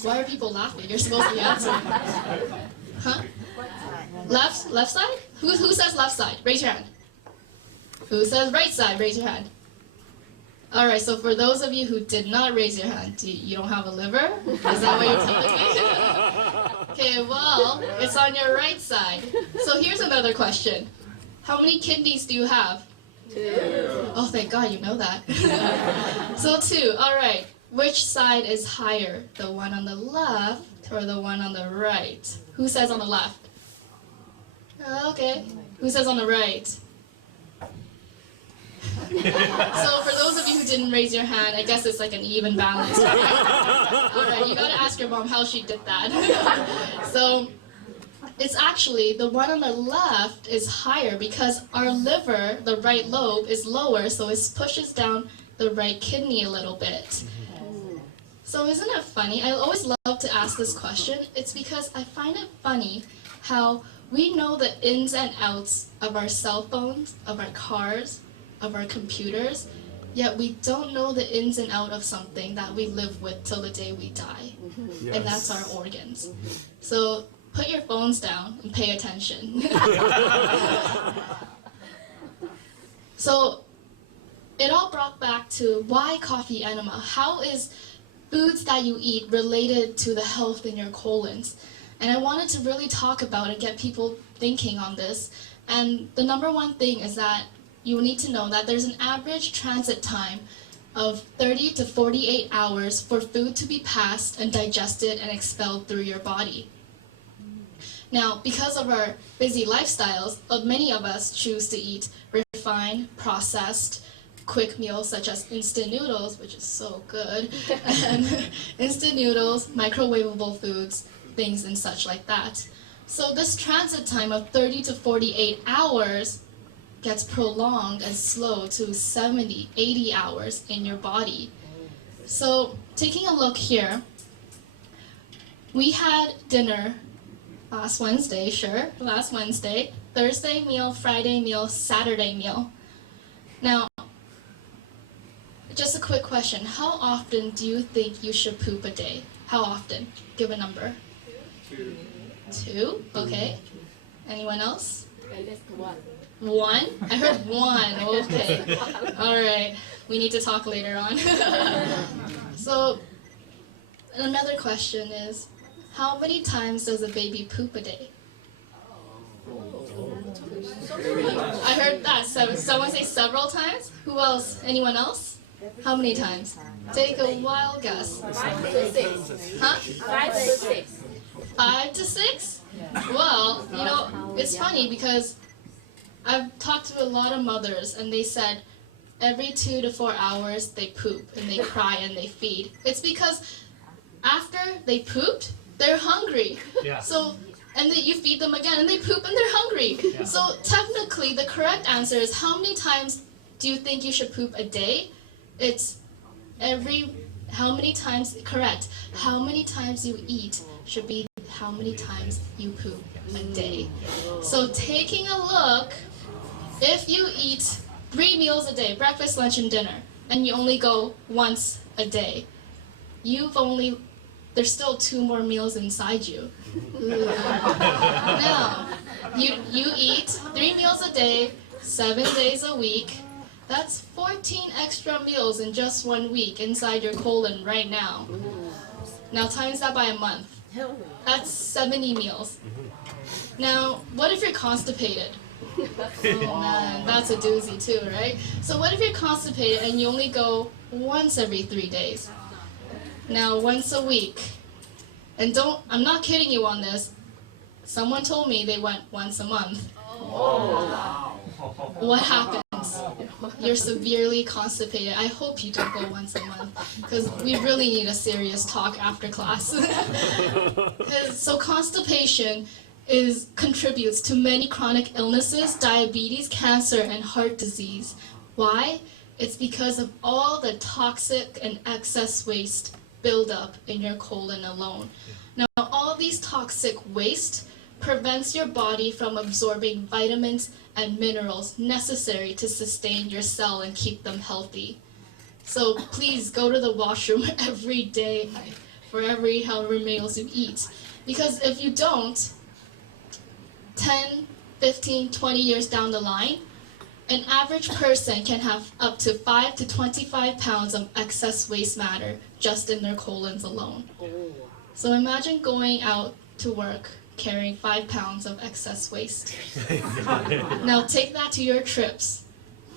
Why are people laughing? You're supposed to be answering. Huh? Left side? Who says left side? Raise your hand. Who says right side? Raise your hand. Alright, so for those of you who did not raise your hand, you don't have a liver? Is that what you're telling me? Okay, well, it's on your right side. So here's another question. How many kidneys do you have? 2. Oh, thank God you know that. So 2, alright. Which side is higher? The one on the left or the one on the right? Who says on the left? Okay. Who says on the right? So for those of you who didn't raise your hand, I guess it's like an even balance. Alright, you gotta ask your mom how she did that. So it's actually the one on the left is higher because our liver, the right lobe, is lower, so it pushes down the right kidney a little bit. So isn't it funny? I always love to ask this question. It's because I find it funny how we know the ins and outs of our cell phones, of our cars, of our computers, yet we don't know the ins and outs of something that we live with till the day we die. Yes. And that's our organs. So put your phones down and pay attention. So it all brought back to why coffee enema? How is foods that you eat related to the health in your colons? And I wanted to really talk about and get people thinking on this. And the number one thing is that you need to know that there's an average transit time of 30 to 48 hours for food to be passed and digested and expelled through your body. Now, because of our busy lifestyles, many of us choose to eat refined, processed, quick meals such as instant noodles, which is so good, and instant noodles, microwavable foods, things and such like that. So this transit time of 30 to 48 hours gets prolonged and slow to 70, 80 hours in your body. So taking a look here, we had dinner last Wednesday, Thursday meal, Friday meal, Saturday meal. Now, just a quick question. How often do you think you should poop a day? How often? Give a number. 2. 2? Okay. Anyone else? At least one. 1? I heard 1. Okay. All right. We need to talk later on. So, another question is, how many times does a baby poop a day? I heard that. So, someone say several times? Who else? Anyone else? How many times? Take a wild guess. 5 to 6. Huh? 5 to 6. 5 to 6? Well, you know, it's funny because I've talked to a lot of mothers and they said every 2 to 4 hours they poop and they cry and they feed. It's because after they pooped, they're hungry. Yeah. So, and then you feed them again and they poop and they're hungry. Yeah. So technically the correct answer is how many times do you think you should poop a day? It's how many times you eat should be how many times you poop a day. So taking a look, if you eat 3 meals a day, breakfast, lunch, and dinner, and you only go once a day, there's still 2 more meals inside you. Now, you eat 3 meals a day, 7 days a week. That's 14 extra meals in just 1 week inside your colon right now. Now times that by a month. That's 70 meals. Now, what if you're constipated? Oh man, that's a doozy too, right? So what if you're constipated and you only go once every 3 days? Now, once a week. And I'm not kidding you on this. Someone told me they went once a month. What happens? You're severely constipated. I hope you don't go once a month because we really need a serious talk after class. So constipation contributes to many chronic illnesses, diabetes, cancer, and heart disease. Why? It's because of all the toxic and excess waste buildup in your colon alone. Now, all these toxic waste prevents your body from absorbing vitamins and minerals necessary to sustain your cell and keep them healthy. So please go to the washroom every day for however many meals you eat. Because if you don't, 10, 15, 20 years down the line, an average person can have up to 5 to 25 pounds of excess waste matter just in their colons alone. So imagine going out to work carrying 5 pounds of excess waste. Now take that to your trips,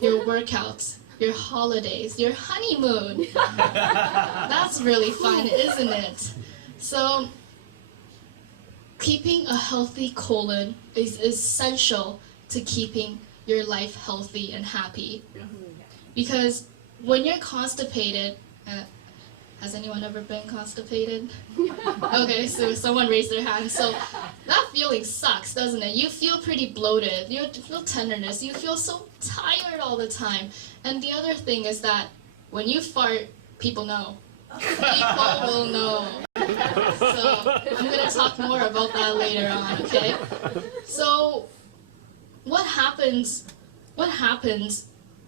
your workouts, your holidays, your honeymoon. That's really fun, isn't it? So keeping a healthy colon is essential to keeping your life healthy and happy. Because when you're constipated, has anyone ever been constipated? Okay, so someone raised their hand. So that feeling sucks, doesn't it? You feel pretty bloated, you feel tenderness, you feel so tired all the time. And the other thing is that when you fart, people know. People will know. So I'm gonna talk more about that later on, okay? So what happens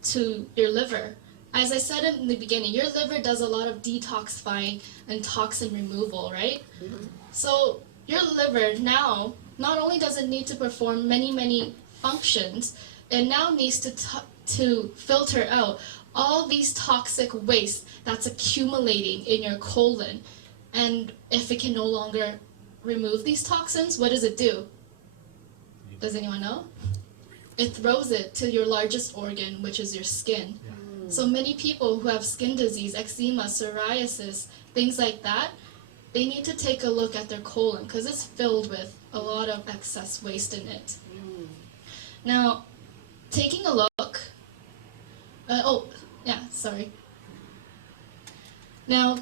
to your liver? As I said in the beginning, your liver does a lot of detoxifying and toxin removal, right? So your liver now, not only does it need to perform many functions, it now needs to filter out all these toxic waste that's accumulating in your colon. And if it can no longer remove these toxins, what does it do? Does anyone know? it throws it to your largest organ, which is your skin. So many people who have skin disease, eczema, psoriasis, things like that, they need to take a look at their colon because it's filled with a lot of excess waste in it. Now, taking a look, Now,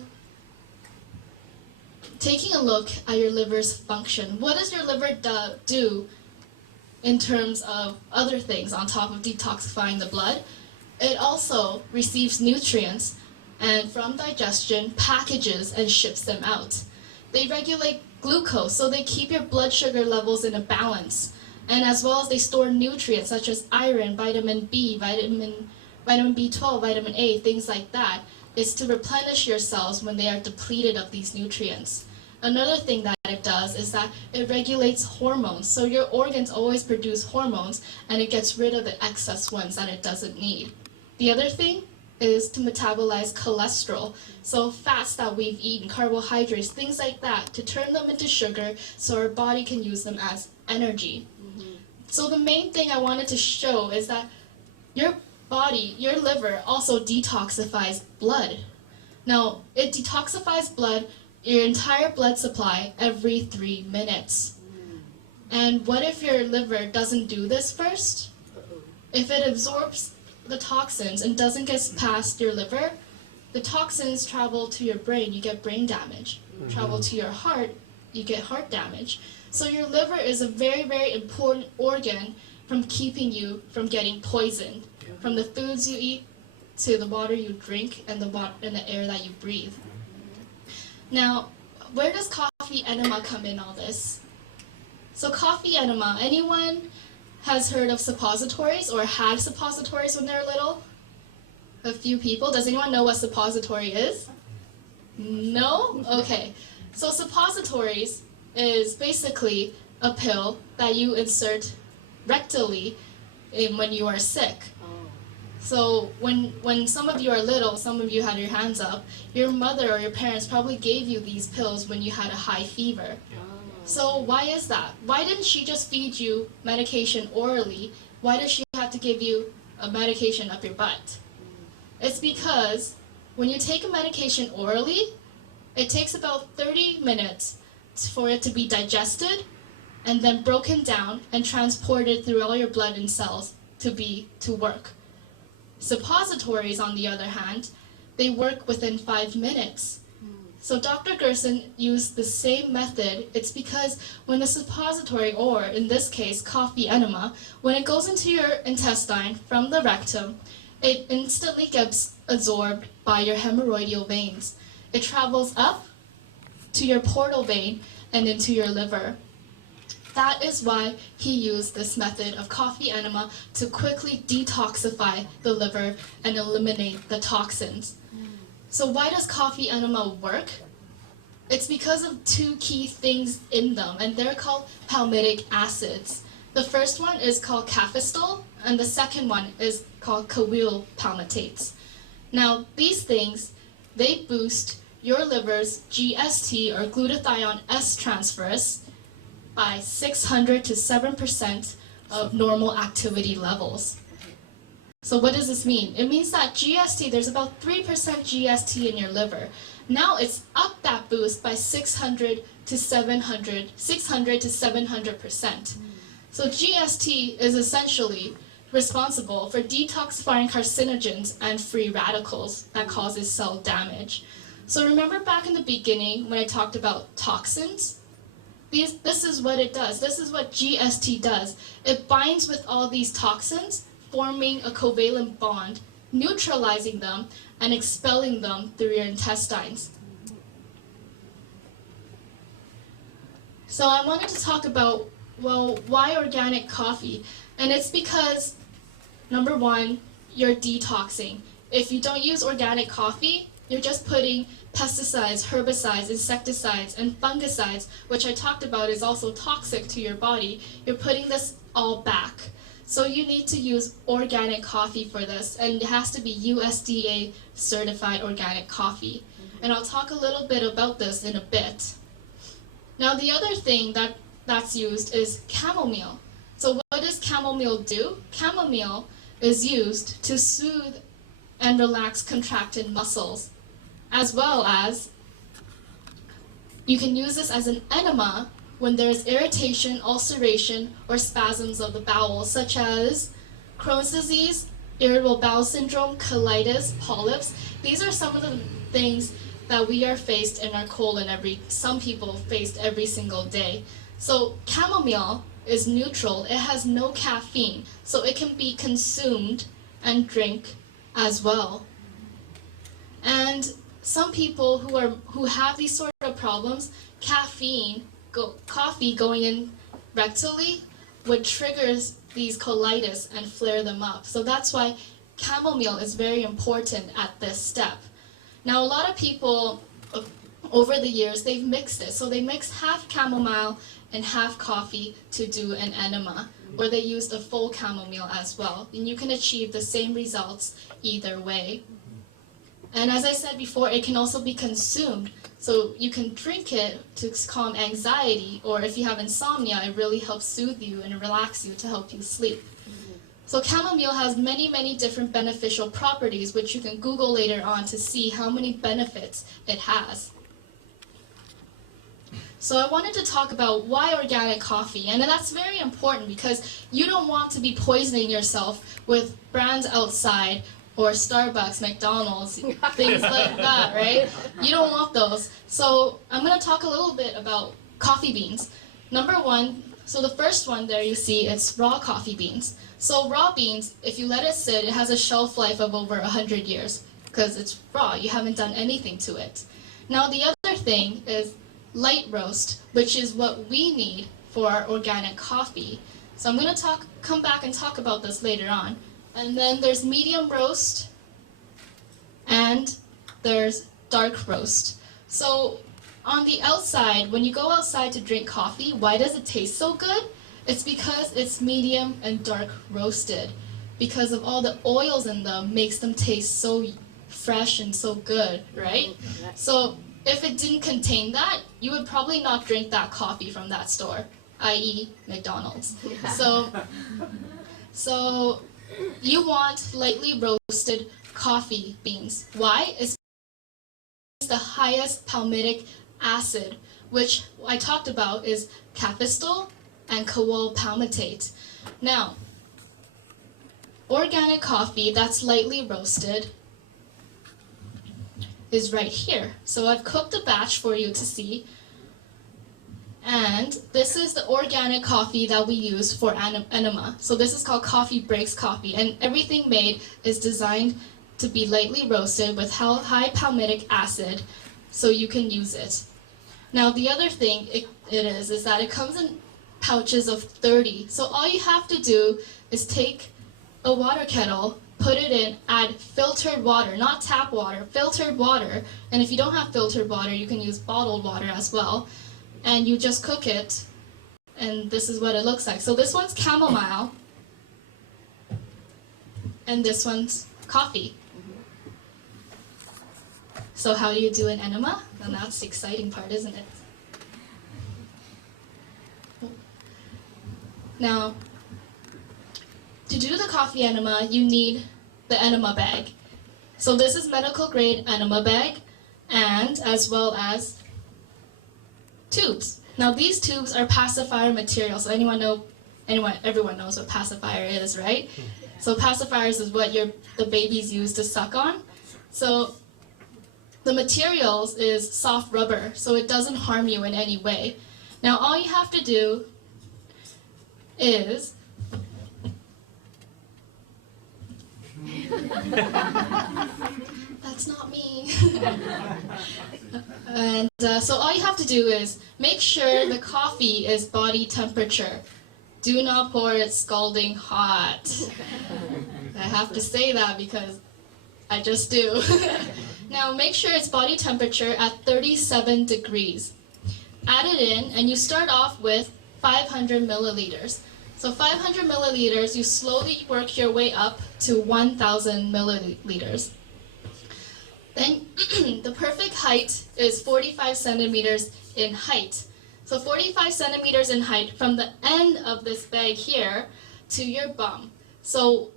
taking a look at your liver's function, what does your liver do in terms of other things on top of detoxifying the blood? It also receives nutrients and from digestion packages and ships them out. They regulate glucose, so they keep your blood sugar levels in a balance, and as well as they store nutrients such as iron, vitamin B, vitamin B12, vitamin A, things like that. It's to replenish your cells when they are depleted of these nutrients. Another thing that it does is that it regulates hormones. So your organs always produce hormones and it gets rid of the excess ones that it doesn't need. The other thing is to metabolize cholesterol. So fats that we've eaten, carbohydrates, things like that, to turn them into sugar so our body can use them as energy. So the main thing I wanted to show is that your body, your liver also detoxifies blood. Now, it detoxifies blood, your entire blood supply, every 3 minutes. And what if your liver doesn't do this first? If it absorbs the toxins and doesn't get past your liver, the toxins travel to your brain, you get brain damage. Travel to your heart, you get heart damage. So your liver is a very, very important organ from keeping you from getting poisoned, from the foods you eat to the water you drink and the air that you breathe. Now, where does coffee enema come in all this? So coffee enema, anyone has heard of suppositories or had suppositories when they were little? A few people. Does anyone know what suppository is? No? Okay. So suppositories is basically a pill that you insert rectally when you are sick. So when some of you are little, some of you had your hands up, your mother or your parents probably gave you these pills when you had a high fever. So why is that? Why didn't she just feed you medication orally? Why does she have to give you a medication up your butt? It's because when you take a medication orally, it takes about 30 minutes for it to be digested and then broken down and transported through all your blood and cells to work. Suppositories, on the other hand, they work within 5 minutes. So Dr. Gerson used the same method. It's because when the suppository, or in this case, coffee enema, when it goes into your intestine from the rectum, it instantly gets absorbed by your hemorrhoidal veins. It travels up to your portal vein and into your liver. That is why he used this method of coffee enema to quickly detoxify the liver and eliminate the toxins. So why does coffee enema work? It's because of 2 key things in them, and they're called palmitic acids. The first one is called cafestol, and the second one is called caryl palmitates. Now, these things, they boost your liver's GST, or glutathione S transferase, by 600 to 7% of normal activity levels. So what does this mean? It means that GST, there's about 3% GST in your liver. Now it's up that boost by 600 to 700%. So GST is essentially responsible for detoxifying carcinogens and free radicals that causes cell damage. So remember back in the beginning when I talked about toxins? This is what it does. This is what GST does. It binds with all these toxins, forming a covalent bond, neutralizing them, and expelling them through your intestines. So I wanted to talk about, well, why organic coffee? And it's because, number one, you're detoxing. If you don't use organic coffee, you're just putting pesticides, herbicides, insecticides, and fungicides, which I talked about is also toxic to your body. You're putting this all back. So you need to use organic coffee for this, and it has to be USDA certified organic coffee. And I'll talk a little bit about this in a bit. Now the other thing that's used is chamomile. So what is chamomile do? Chamomile is used to soothe and relax contracted muscles, as well as you can use this as an enema when there is irritation, ulceration, or spasms of the bowel, such as Crohn's disease, irritable bowel syndrome, colitis, polyps. These are some of the things that we are faced in our colon some people faced every single day. So chamomile is neutral. It has no caffeine, so it can be consumed and drink as well. And some people who have these sort of problems, coffee going in rectally would trigger these colitis and flare them up. So that's why chamomile is very important at this step. Now, a lot of people over the years, they've mixed it. So they mix half chamomile and half coffee to do an enema, or they use the full chamomile as well. And you can achieve the same results either way. And as I said before, it can also be consumed. So you can drink it to calm anxiety, or if you have insomnia, it really helps soothe you and relax you to help you sleep. So chamomile has many, many different beneficial properties, which you can Google later on to see how many benefits it has. So I wanted to talk about why organic coffee, and that's very important because you don't want to be poisoning yourself with brands outside or Starbucks, McDonald's, things like that, right? You don't want those. So I'm going to talk a little bit about coffee beans. Number one, so the first one there you see, it's raw coffee beans. So raw beans, if you let it sit, it has a shelf life of over 100 years because it's raw. You haven't done anything to it. Now the other thing is light roast, which is what we need for our organic coffee. So I'm going to come back and talk about this later on. And then there's medium roast and there's dark roast. So on the outside, when you go outside to drink coffee, why does it taste so good? It's because it's medium and dark roasted. Because of all the oils in them makes them taste so fresh and so good, right? So if it didn't contain that, you would probably not drink that coffee from that store, i.e. McDonald's. So you want lightly roasted coffee beans. Why? It's the highest palmitic acid, which I talked about is cafestol and cool palmitate. Now, organic coffee that's lightly roasted is right here. So I've cooked a batch for you to see. And this is the organic coffee that we use for enema. So this is called CoffeeBreaksLOC coffee, and everything made is designed to be lightly roasted with high palmitic acid, so you can use it. Now the other thing it is that it comes in pouches of 30. So all you have to do is take a water kettle, put it in, add filtered water, not tap water, filtered water. And if you don't have filtered water, you can use bottled water as well. And you just cook it, and this is what it looks like. So this one's chamomile, and this one's coffee. So how do you do an enema? And that's the exciting part, isn't it? Now, to do the coffee enema, you need the enema bag. So this is medical grade enema bag, and as well as tubes. Now these tubes are pacifier material. So everyone knows what pacifier is, right? So pacifiers is what the babies use to suck on. So the materials is soft rubber, so it doesn't harm you in any way. Now all you have to do is that's not me. And so all you have to do is make sure the coffee is body temperature. Do not pour it scalding hot. I have to say that because I just do. Now make sure it's body temperature at 37 degrees. Add it in, and you start off with 500 milliliters. So 500 milliliters, you slowly work your way up to 1,000 milliliters. Then the perfect height is 45 centimeters in height. So 45 centimeters in height from the end of this bag here to your bum. So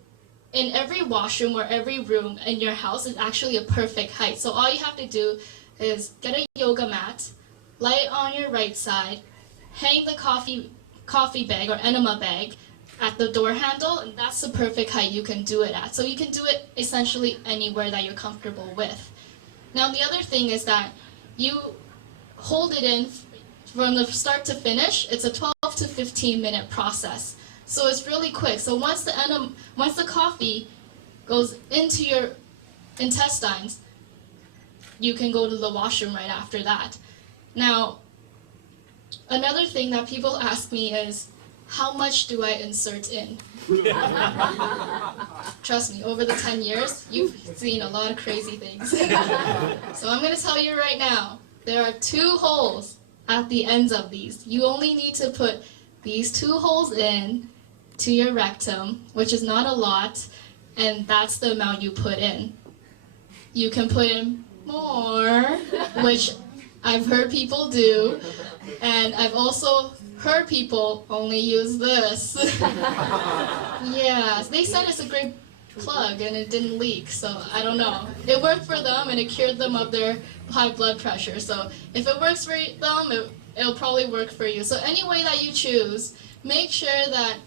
in every washroom or every room in your house is actually a perfect height. So all you have to do is get a yoga mat, lay it on your right side, hang the coffee bag or enema bag at the door handle, and that's the perfect height you can do it at. So you can do it essentially anywhere that you're comfortable with. Now the other thing is that you hold it in from the start to finish. It's a 12 to 15 minute process. So it's really quick. So once the coffee goes into your intestines, you can go to the washroom right after that. Now, another thing that people ask me is, how much do I insert in? Trust me, over the 10 years, you've seen a lot of crazy things. So I'm going to tell you right now, there are 2 holes at the ends of these. You only need to put these 2 holes in to your rectum, which is not a lot, and that's the amount you put in. You can put in more, which I've heard people do, and I've also heard people only use this. Yeah, they said it's a great plug and it didn't leak, so I don't know. It worked for them and it cured them of their high blood pressure, so if it works for them, it'll probably work for you. So any way that you choose, make sure that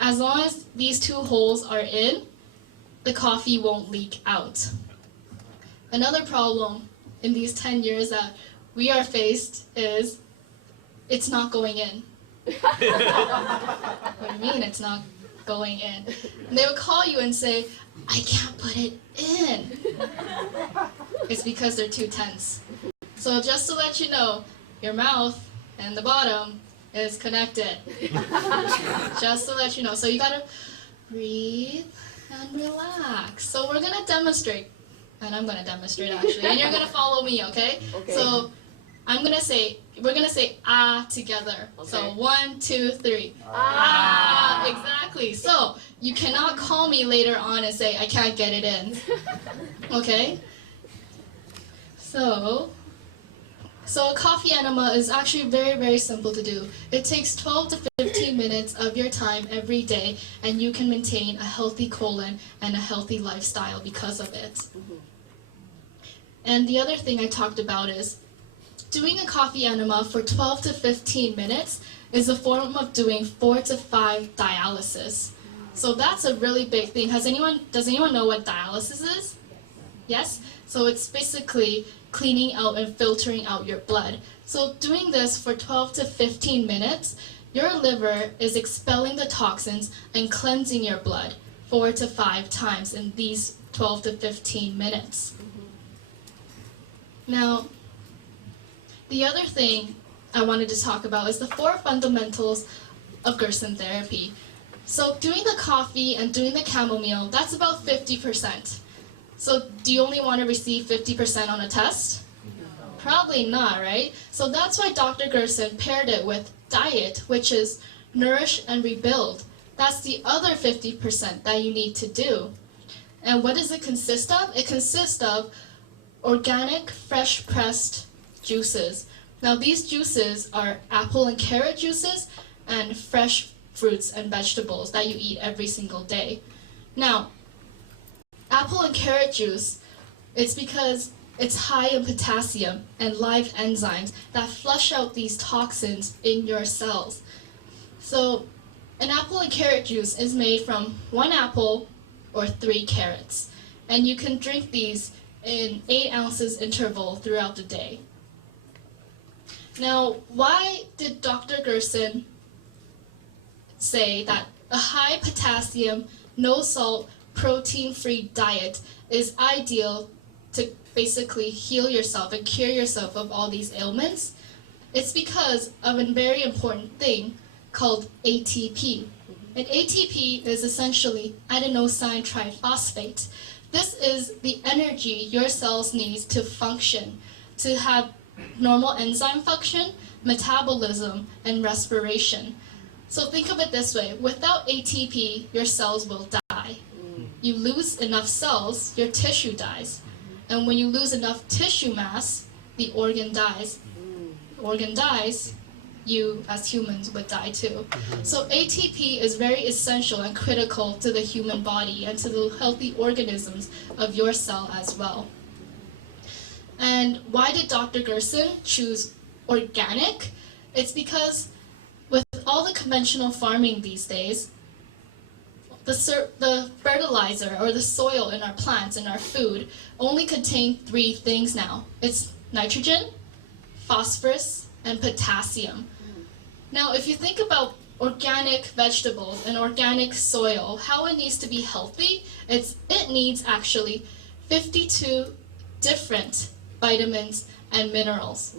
as long as these 2 holes are in, the coffee won't leak out. Another problem in these 10 years that we are faced is it's not going in. What do you mean it's not going in? And they would call you and say, I can't put it in. It's because they're too tense. So just to let you know, your mouth and the bottom is connected. Just to let you know. So you gotta breathe and relax. So we're gonna demonstrate. And I'm gonna demonstrate actually. And you're gonna follow me, okay? Okay. So we're gonna say ah together. Okay. So 1, 2, 3. Ah, exactly. So you cannot call me later on and say I can't get it in. Okay? So a coffee enema is actually very, very simple to do. It takes 12 to 15 minutes of your time every day, and you can maintain a healthy colon and a healthy lifestyle because of it. And the other thing I talked about is doing a coffee enema for 12 to 15 minutes is a form of doing 4 to 5 dialysis. So that's a really big thing. Does anyone know what dialysis is? Yes? So it's basically cleaning out and filtering out your blood. So doing this for 12 to 15 minutes, your liver is expelling the toxins and cleansing your blood 4 to 5 times in these 12 to 15 minutes. Now, the other thing I wanted to talk about is the 4 fundamentals of Gerson therapy. So doing the coffee and doing the chamomile, that's about 50%. So do you only want to receive 50% on a test? Probably not, right? So that's why Dr. Gerson paired it with diet, which is nourish and rebuild. That's the other 50% that you need to do. And what does it consist of? It consists of organic, fresh pressed juices. Now these juices are apple and carrot juices and fresh fruits and vegetables that you eat every single day. Now, apple and carrot juice, it's because it's high in potassium and live enzymes that flush out these toxins in your cells. So an apple and carrot juice is made from 1 apple or 3 carrots. And you can drink these in 8 ounces interval throughout the day. Now, why did Dr. Gerson say that a high potassium, no salt, protein-free diet is ideal to basically heal yourself and cure yourself of all these ailments? It's because of a very important thing called ATP. And ATP is essentially adenosine triphosphate. This is the energy your cells need to function, to have normal enzyme function, metabolism, and respiration. So think of it this way, without ATP, your cells will die. You lose enough cells, your tissue dies. And when you lose enough tissue mass, the organ dies. The organ dies, you as humans would die too. So ATP is very essential and critical to the human body and to the healthy organisms of your cell as well. And why did Dr. Gerson choose organic? It's because with all the conventional farming these days, the fertilizer or the soil in our plants and our food only contain 3 things now. It's nitrogen, phosphorus, and potassium. Now, if you think about organic vegetables and organic soil, how it needs to be healthy, it needs actually 52 different vitamins and minerals.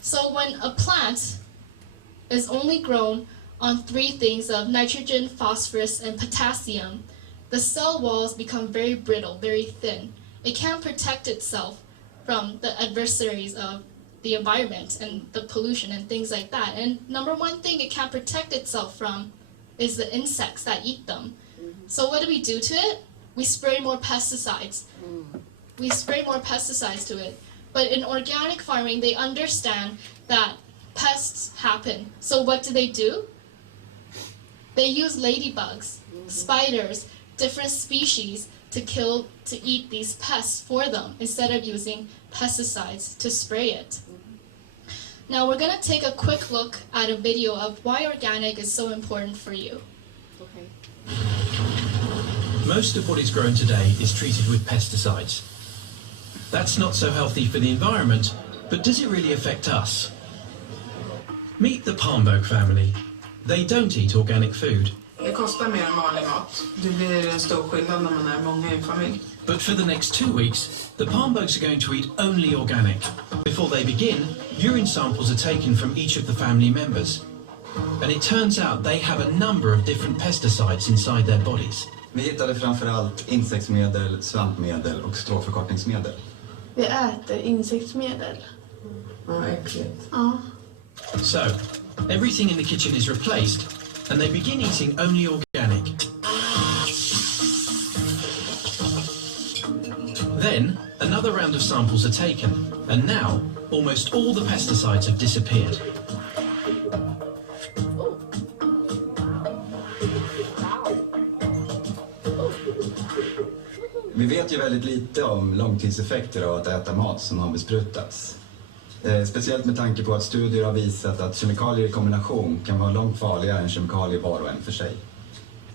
So when a plant is only grown on 3 things of nitrogen, phosphorus, and potassium, the cell walls become very brittle, very thin. It can't protect itself from the adversaries of the environment and the pollution and things like that. And number one thing it can't protect itself from is the insects that eat them. So what do we do to it? We spray more pesticides. We spray more pesticides to it. But in organic farming, they understand that pests happen. So what do? They use ladybugs, spiders, different species to eat these pests for them instead of using pesticides to spray it. Now we're going to take a quick look at a video of why organic is so important for you. Okay. Most of what is grown today is treated with pesticides. That's not so healthy for the environment, but does it really affect us? Meet the Palmbok family. They don't eat organic food. Det kostar mer än vanlig mat. Det blir en stor skillnad när man är många i en familj. But for the next 2 weeks, the Palmboks are going to eat only organic. Before they begin, urine samples are taken from each of the family members. And it turns out they have a number of different pesticides inside their bodies. Vi hittade framförallt insektsmedel, svampmedel och stråförkortningsmedel. Vi äter insektsmedel. Ja, äckligt. Ja. So, everything in the kitchen is replaced, and they begin eating only organic. Then, another round of samples are taken, and now, almost all the pesticides have disappeared. Vi vet ju väldigt lite om långtidseffekter av att äta mat som har besprutats. Speciellt med tanke på att studier har visat att kemikalier i kombination kan vara långt farligare än kemikalier var och en för sig.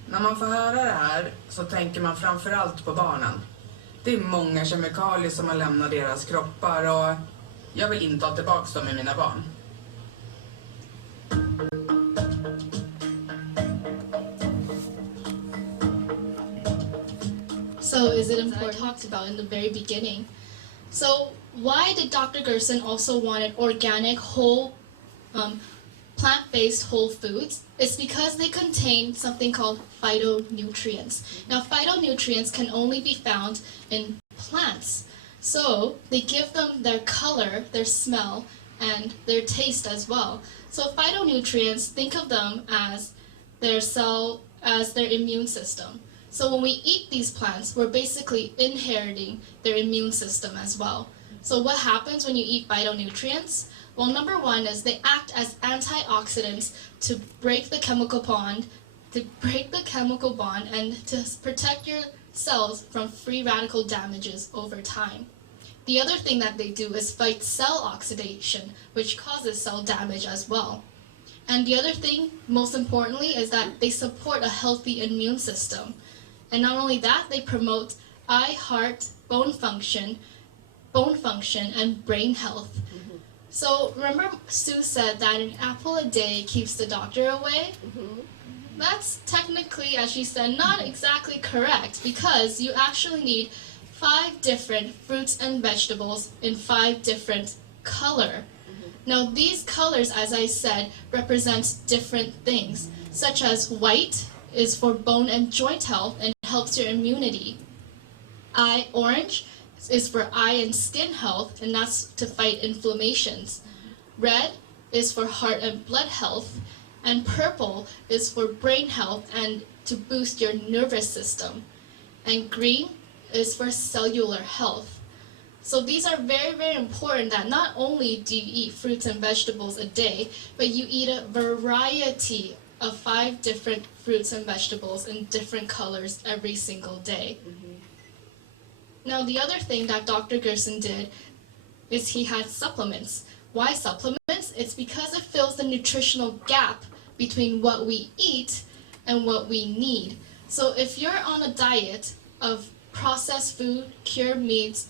När man får höra det här så tänker man framförallt på barnen. Det är många kemikalier som har lämnat deras kroppar och jag vill inte ha tillbaka dem i mina barn. So is it important? I talked about in the very beginning. So why did Dr. Gerson also wanted organic, whole, plant-based whole foods? It's because they contain something called phytonutrients. Now, phytonutrients can only be found in plants. So they give them their color, their smell, and their taste as well. So phytonutrients, think of them as their immune system. So when we eat these plants, we're basically inheriting their immune system as well. So what happens when you eat phytonutrients? Well, number one is they act as antioxidants to break the chemical bond, and to protect your cells from free radical damages over time. The other thing that they do is fight cell oxidation, which causes cell damage as well. And the other thing, most importantly, is that they support a healthy immune system. And not only that, they promote eye, heart, bone function, and brain health. Mm-hmm. So remember Sue said that an apple a day keeps the doctor away? Mm-hmm. That's technically, as she said, not exactly correct because you actually need 5 different fruits and vegetables in 5 different color. Mm-hmm. Now these colors, as I said, represent different things, such as white is for bone and joint health and helps your immunity. Orange is for eye and skin health, and that's to fight inflammations. Red is for heart and blood health, and purple is for brain health and to boost your nervous system. And green is for cellular health. So these are very, very important that not only do you eat fruits and vegetables a day, but you eat a variety of 5 different fruits and vegetables in different colors every single day. Now the other thing that Dr. Gerson did is he had supplements. Why supplements? It's because it fills the nutritional gap between what we eat and what we need. So if you're on a diet of processed food, cured meats,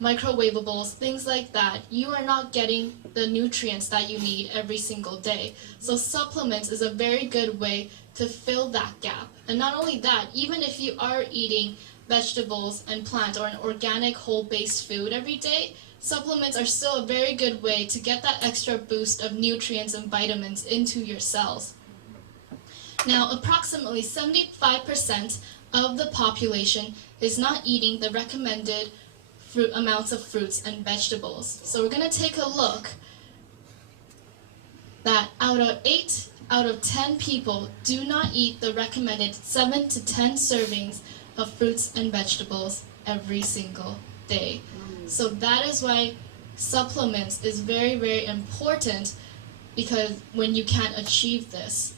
microwavables, things like that, you are not getting the nutrients that you need every single day. So supplements is a very good way to fill that gap. And not only that, even if you are eating vegetables and plants or an organic whole-based food every day, supplements are still a very good way to get that extra boost of nutrients and vitamins into your cells. Now, approximately 75% of the population is not eating the recommended amounts of fruits and vegetables. So we're going to take a look that out of 8 out of 10 people do not eat the recommended 7 to 10 servings of fruits and vegetables every single day. So that is why supplements is very, very important, because when you can't achieve this.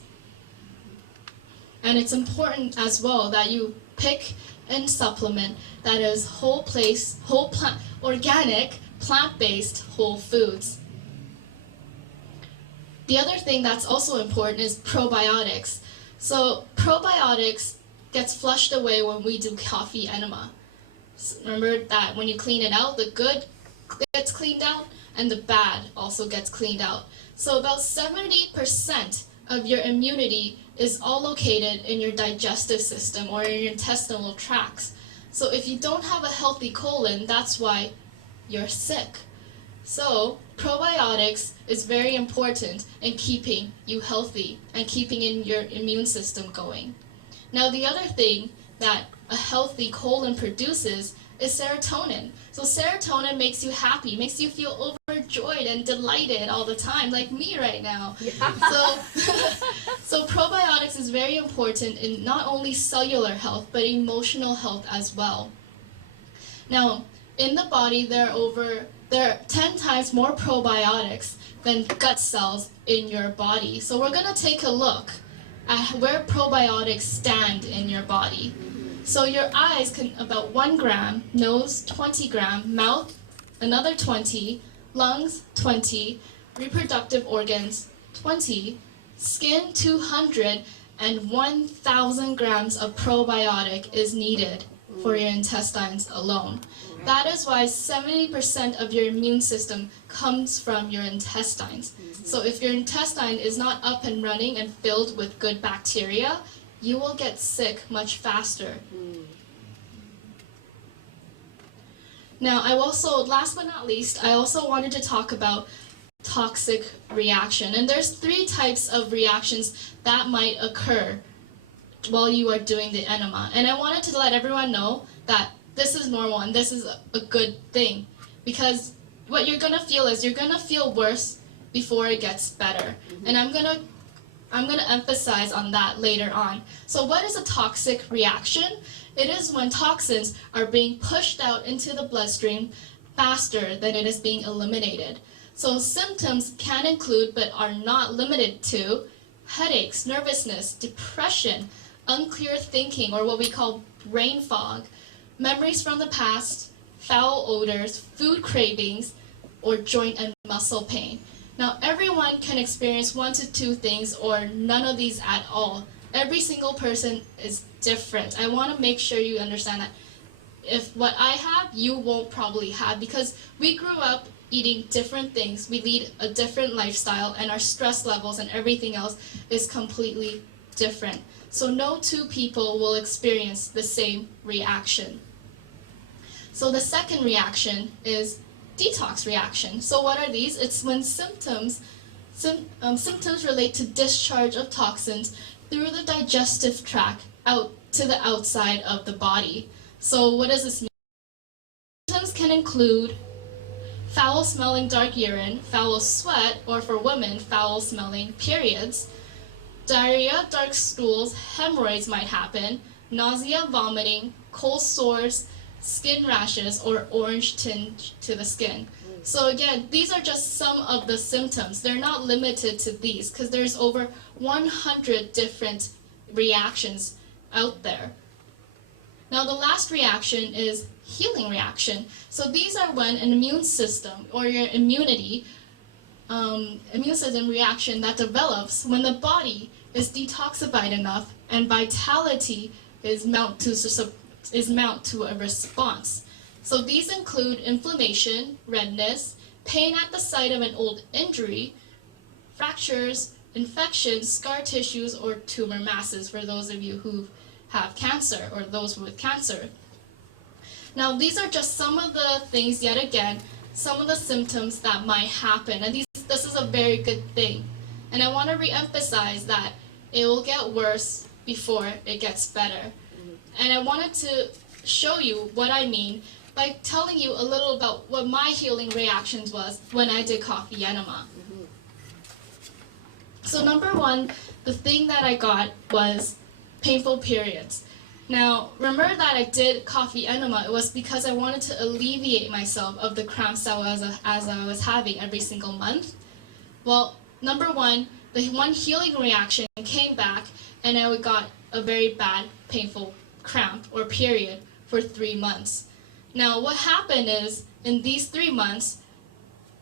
And it's important as well that you pick and supplement that is organic, plant-based whole foods. The other thing that's also important is probiotics. So probiotics gets flushed away when we do coffee enema. Remember that when you clean it out, the good gets cleaned out and the bad also gets cleaned out. So about 70% of your immunity is all located in your digestive system or in your intestinal tracts. So if you don't have a healthy colon, that's why you're sick. So probiotics is very important in keeping you healthy and keeping in your immune system going. Now the other thing that a healthy colon produces is serotonin. So serotonin makes you happy, makes you feel overjoyed and delighted all the time, like me right now. So probiotics is very important in not only cellular health, but emotional health as well. Now, in the body, there are 10 times more probiotics than gut cells in your body. So we're gonna take a look at where probiotics stand in your body. So your eyes can about 1 gram, nose 20 gram, mouth another 20, lungs 20, reproductive organs 20, skin 200, and 1,000 grams of probiotic is needed for your intestines alone. That is why 70% of your immune system comes from your intestines. So if your intestine is not up and running and filled with good bacteria, you will get sick much faster. Now, last but not least, I also wanted to talk about toxic reaction. And there's 3 types of reactions that might occur while you are doing the enema. And I wanted to let everyone know that this is normal and this is a good thing, because what you're gonna feel is you're gonna feel worse before it gets better. And I'm gonna emphasize on that later on. So what is a toxic reaction? It is when toxins are being pushed out into the bloodstream faster than it is being eliminated. So symptoms can include, but are not limited to, headaches, nervousness, depression, unclear thinking, or what we call brain fog, memories from the past, foul odors, food cravings, or joint and muscle pain. Now, everyone can experience 1 to 2 things or none of these at all. Every single person is different. I want to make sure you understand that if what I have, you won't probably have, because we grew up eating different things. We lead a different lifestyle, and our stress levels and everything else is completely different. So no 2 people will experience the same reaction. So the second reaction is detox reaction. So what are these? It's when symptoms relate to discharge of toxins through the digestive tract out to the outside of the body. So what does this mean? Symptoms can include foul-smelling dark urine, foul sweat, or for women, foul-smelling periods, diarrhea, dark stools, hemorrhoids might happen, nausea, vomiting, cold sores, skin rashes, or orange tinge to the skin. So again, these are just some of the symptoms. They're not limited to these because there's over 100 different reactions out there. Now the last reaction is healing reaction. So these are when an immune system or your immune system reaction that develops when the body is detoxified enough and vitality is mount to a response. So these include inflammation, redness, pain at the site of an old injury, fractures, infections, scar tissues, or tumor masses for those of you who have cancer or those with cancer. Now these are just some of the things, yet again, some of the symptoms that might happen, and this is a very good thing. And I want to re-emphasize that it will get worse before it gets better. And I wanted to show you what I mean by telling you a little about what my healing reactions was when I did coffee enema. So number one, the thing that I got was painful periods. Now, remember that I did coffee enema, it was because I wanted to alleviate myself of the cramps as I was having every single month. Well, number one, the one healing reaction came back and I got a very bad, painful cramp or period for 3 months. Now, what happened is, in these 3 months,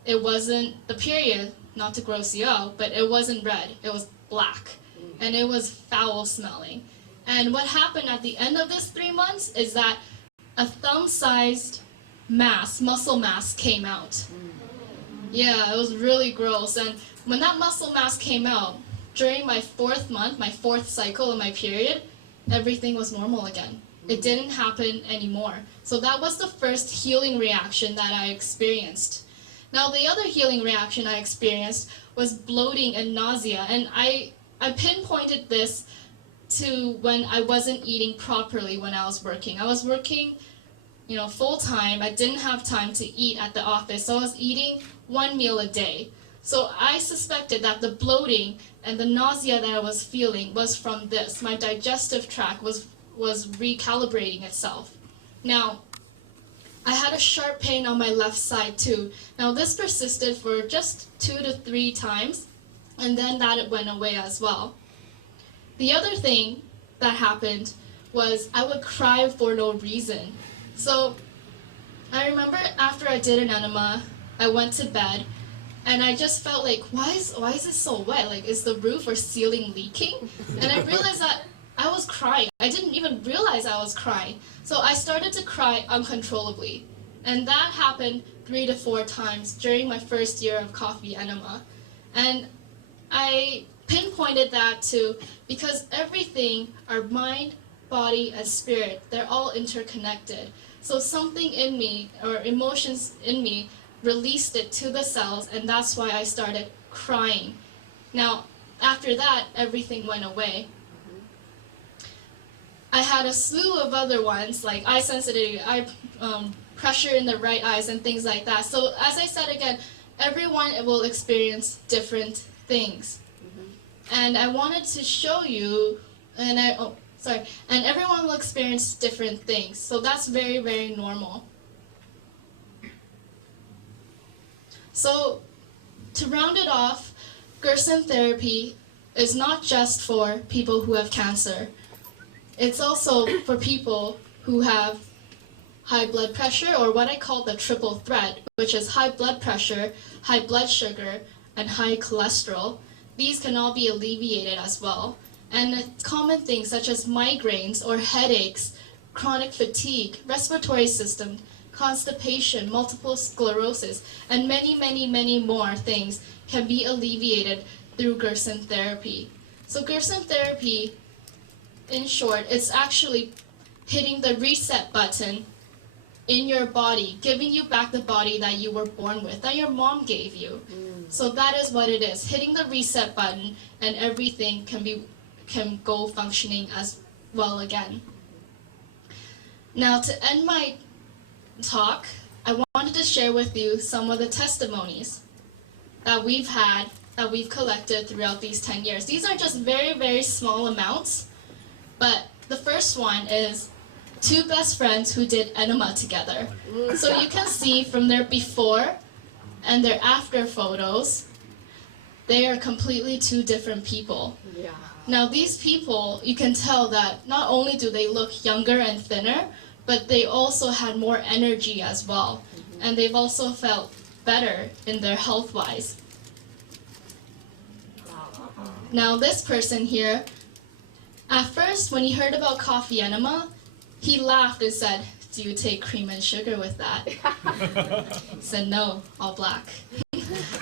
it wasn't the period, not to gross you out, but it wasn't red, it was black, and it was foul smelling. And what happened at the end of this 3 months is that a thumb-sized mass, muscle mass, came out. Yeah, it was really gross. And when that muscle mass came out, during my 4th month, my 4th cycle of my period, everything was normal again. It didn't happen anymore. So that was the first healing reaction that I experienced. Now the other healing reaction I experienced was bloating and nausea, and I pinpointed this to when I wasn't eating properly when I was working. I was working, full time. I didn't have time to eat at the office, so I was eating 1 meal a day. So I suspected that the bloating and the nausea that I was feeling was from this. My digestive tract was recalibrating itself. Now, I had a sharp pain on my left side too. Now this persisted for just 2 to 3 times, and then it went away as well. The other thing that happened was I would cry for no reason. So I remember after I did an enema, I went to bed, and I just felt like, why is it so wet? Like, is the roof or ceiling leaking? And I realized that I was crying. I didn't even realize I was crying. So I started to cry uncontrollably. And that happened 3 to 4 times during my first year of coffee enema. And I pinpointed that to, because everything, our mind, body, and spirit, they're all interconnected. So something in me, or emotions in me, released it to the cells, and that's why I started crying. Now, after that, everything went away. I had a slew of other ones, like eye sensitivity, pressure in the right eyes, and things like that. So as I said again, everyone will experience different things. And I wanted to show you, and everyone will experience different things. So that's very, very normal. So to round it off, Gerson therapy is not just for people who have cancer. It's also for people who have high blood pressure, or what I call the triple threat, which is high blood pressure, high blood sugar, and high cholesterol. These can all be alleviated as well. And common things such as migraines or headaches, chronic fatigue, respiratory system, constipation, multiple sclerosis, and many, many, many more things can be alleviated through Gerson therapy. So Gerson therapy, in short, it's actually hitting the reset button in your body, giving you back the body that you were born with, that your mom gave you. So that is what it is, hitting the reset button, and everything can go functioning as well again. Now, to end my talk, I wanted to share with you some of the testimonies that we've had, that we've collected throughout these 10 years. These are just very, very small amounts, but the first one is two best friends who did enema together. So you can see from their before and their after photos, they are completely two different people. Yeah. Now these people, you can tell that not only do they look younger and thinner, but they also had more energy as well. And they've also felt better in their health-wise. Now this person here, at first when he heard about coffee enema, he laughed and said, "Do you take cream and sugar with that?" He said, "No, all black."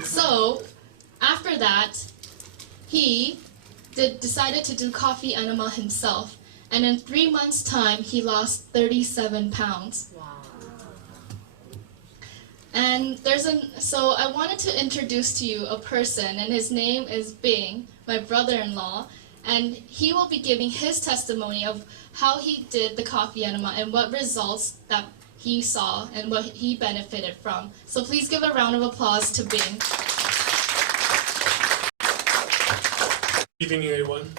So after that, he decided to do coffee enema himself, and in 3 months' time, he lost 37 pounds. Wow. And so I wanted to introduce to you a person, and his name is Bing, my brother-in-law, and he will be giving his testimony of how he did the coffee enema and what results that he saw and what he benefited from. So please give a round of applause to Bing. Good evening, everyone.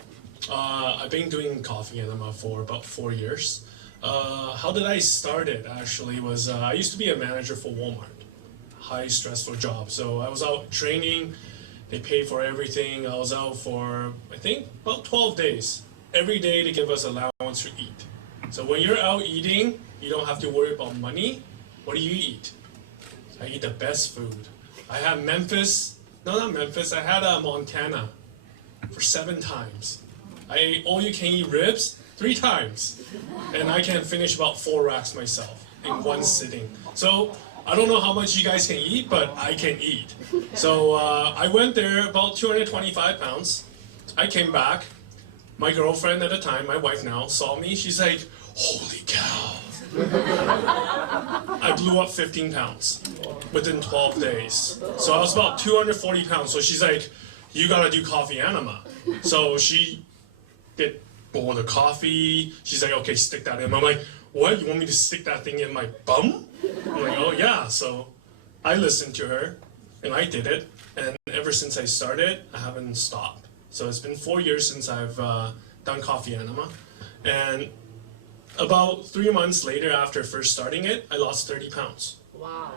I've been doing coffee enema for about 4 years. How did I start it? Actually, was I used to be a manager for Walmart, high stressful job. So I was out training. They paid for everything. I was out for I think about 12 days. Every day they give us allowance to eat. So when you're out eating, you don't have to worry about money. What do you eat? I eat the best food. I had I had Montana for 7 times. I ate all-you-can-eat ribs 3 times, and I can finish about 4 racks myself in one sitting. So I don't know how much you guys can eat, but I can eat. So I went there about 225 pounds. I came back. My girlfriend at the time, my wife now, saw me. She's like, "Holy cow." I blew up 15 pounds within 12 days. So I was about 240 pounds. So she's like, "You gotta do coffee enema." So she did boil the coffee. She's like, "Okay, stick that in." I'm like, "What? You want me to stick that thing in my bum?" I'm like, "Oh yeah." So I listened to her and I did it. And ever since I started, I haven't stopped. So it's been 4 years since I've done coffee enema. And about 3 months later, after first starting it, I lost 30 pounds. Wow.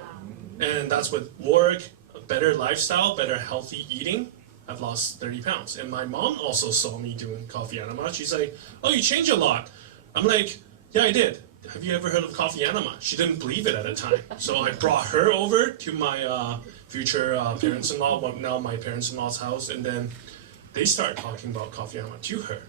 And that's with work, a better lifestyle, better healthy eating. I've lost 30 pounds. And my mom also saw me doing coffee enema. She's like, "Oh, you changed a lot." I'm like, "Yeah, I did. Have you ever heard of coffee enema?" She didn't believe it at the time. So I brought her over to my future parents-in-law, well, now my parents-in-law's house, and then they started talking about coffee enema to her.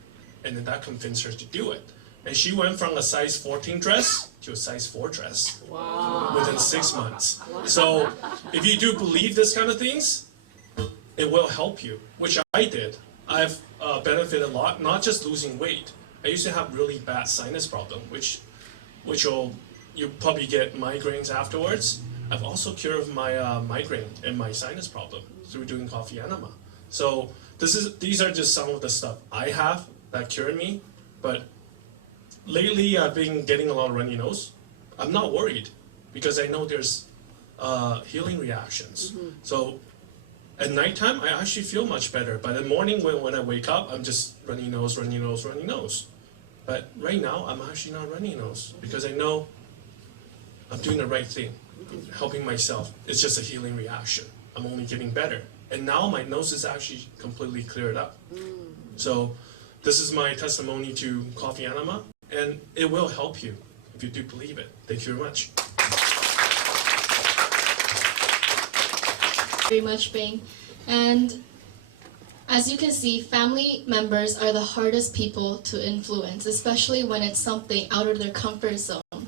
And then that convinced her to do it. And she went from a size 14 dress to a size 4 dress. Wow. Within 6 months. So if you do believe this kind of things, it will help you, which I did. I've benefited a lot, not just losing weight. I used to have really bad sinus problem, which you probably get migraines afterwards. I've also cured my migraine and my sinus problem through doing coffee enema. So these are just some of the stuff I have that cured me, but lately I've been getting a lot of runny nose. I'm not worried because I know there's healing reactions. So at nighttime, I actually feel much better. But in the morning, when I wake up, I'm just runny nose, runny nose, runny nose. But right now, I'm actually not runny nose because I know I'm doing the right thing, helping myself. It's just a healing reaction. I'm only getting better. And now my nose is actually completely cleared up. So this is my testimony to coffee enema, and it will help you if you do believe it. Thank you very much. Very much, Bing. And as you can see, family members are the hardest people to influence, especially when it's something out of their comfort zone.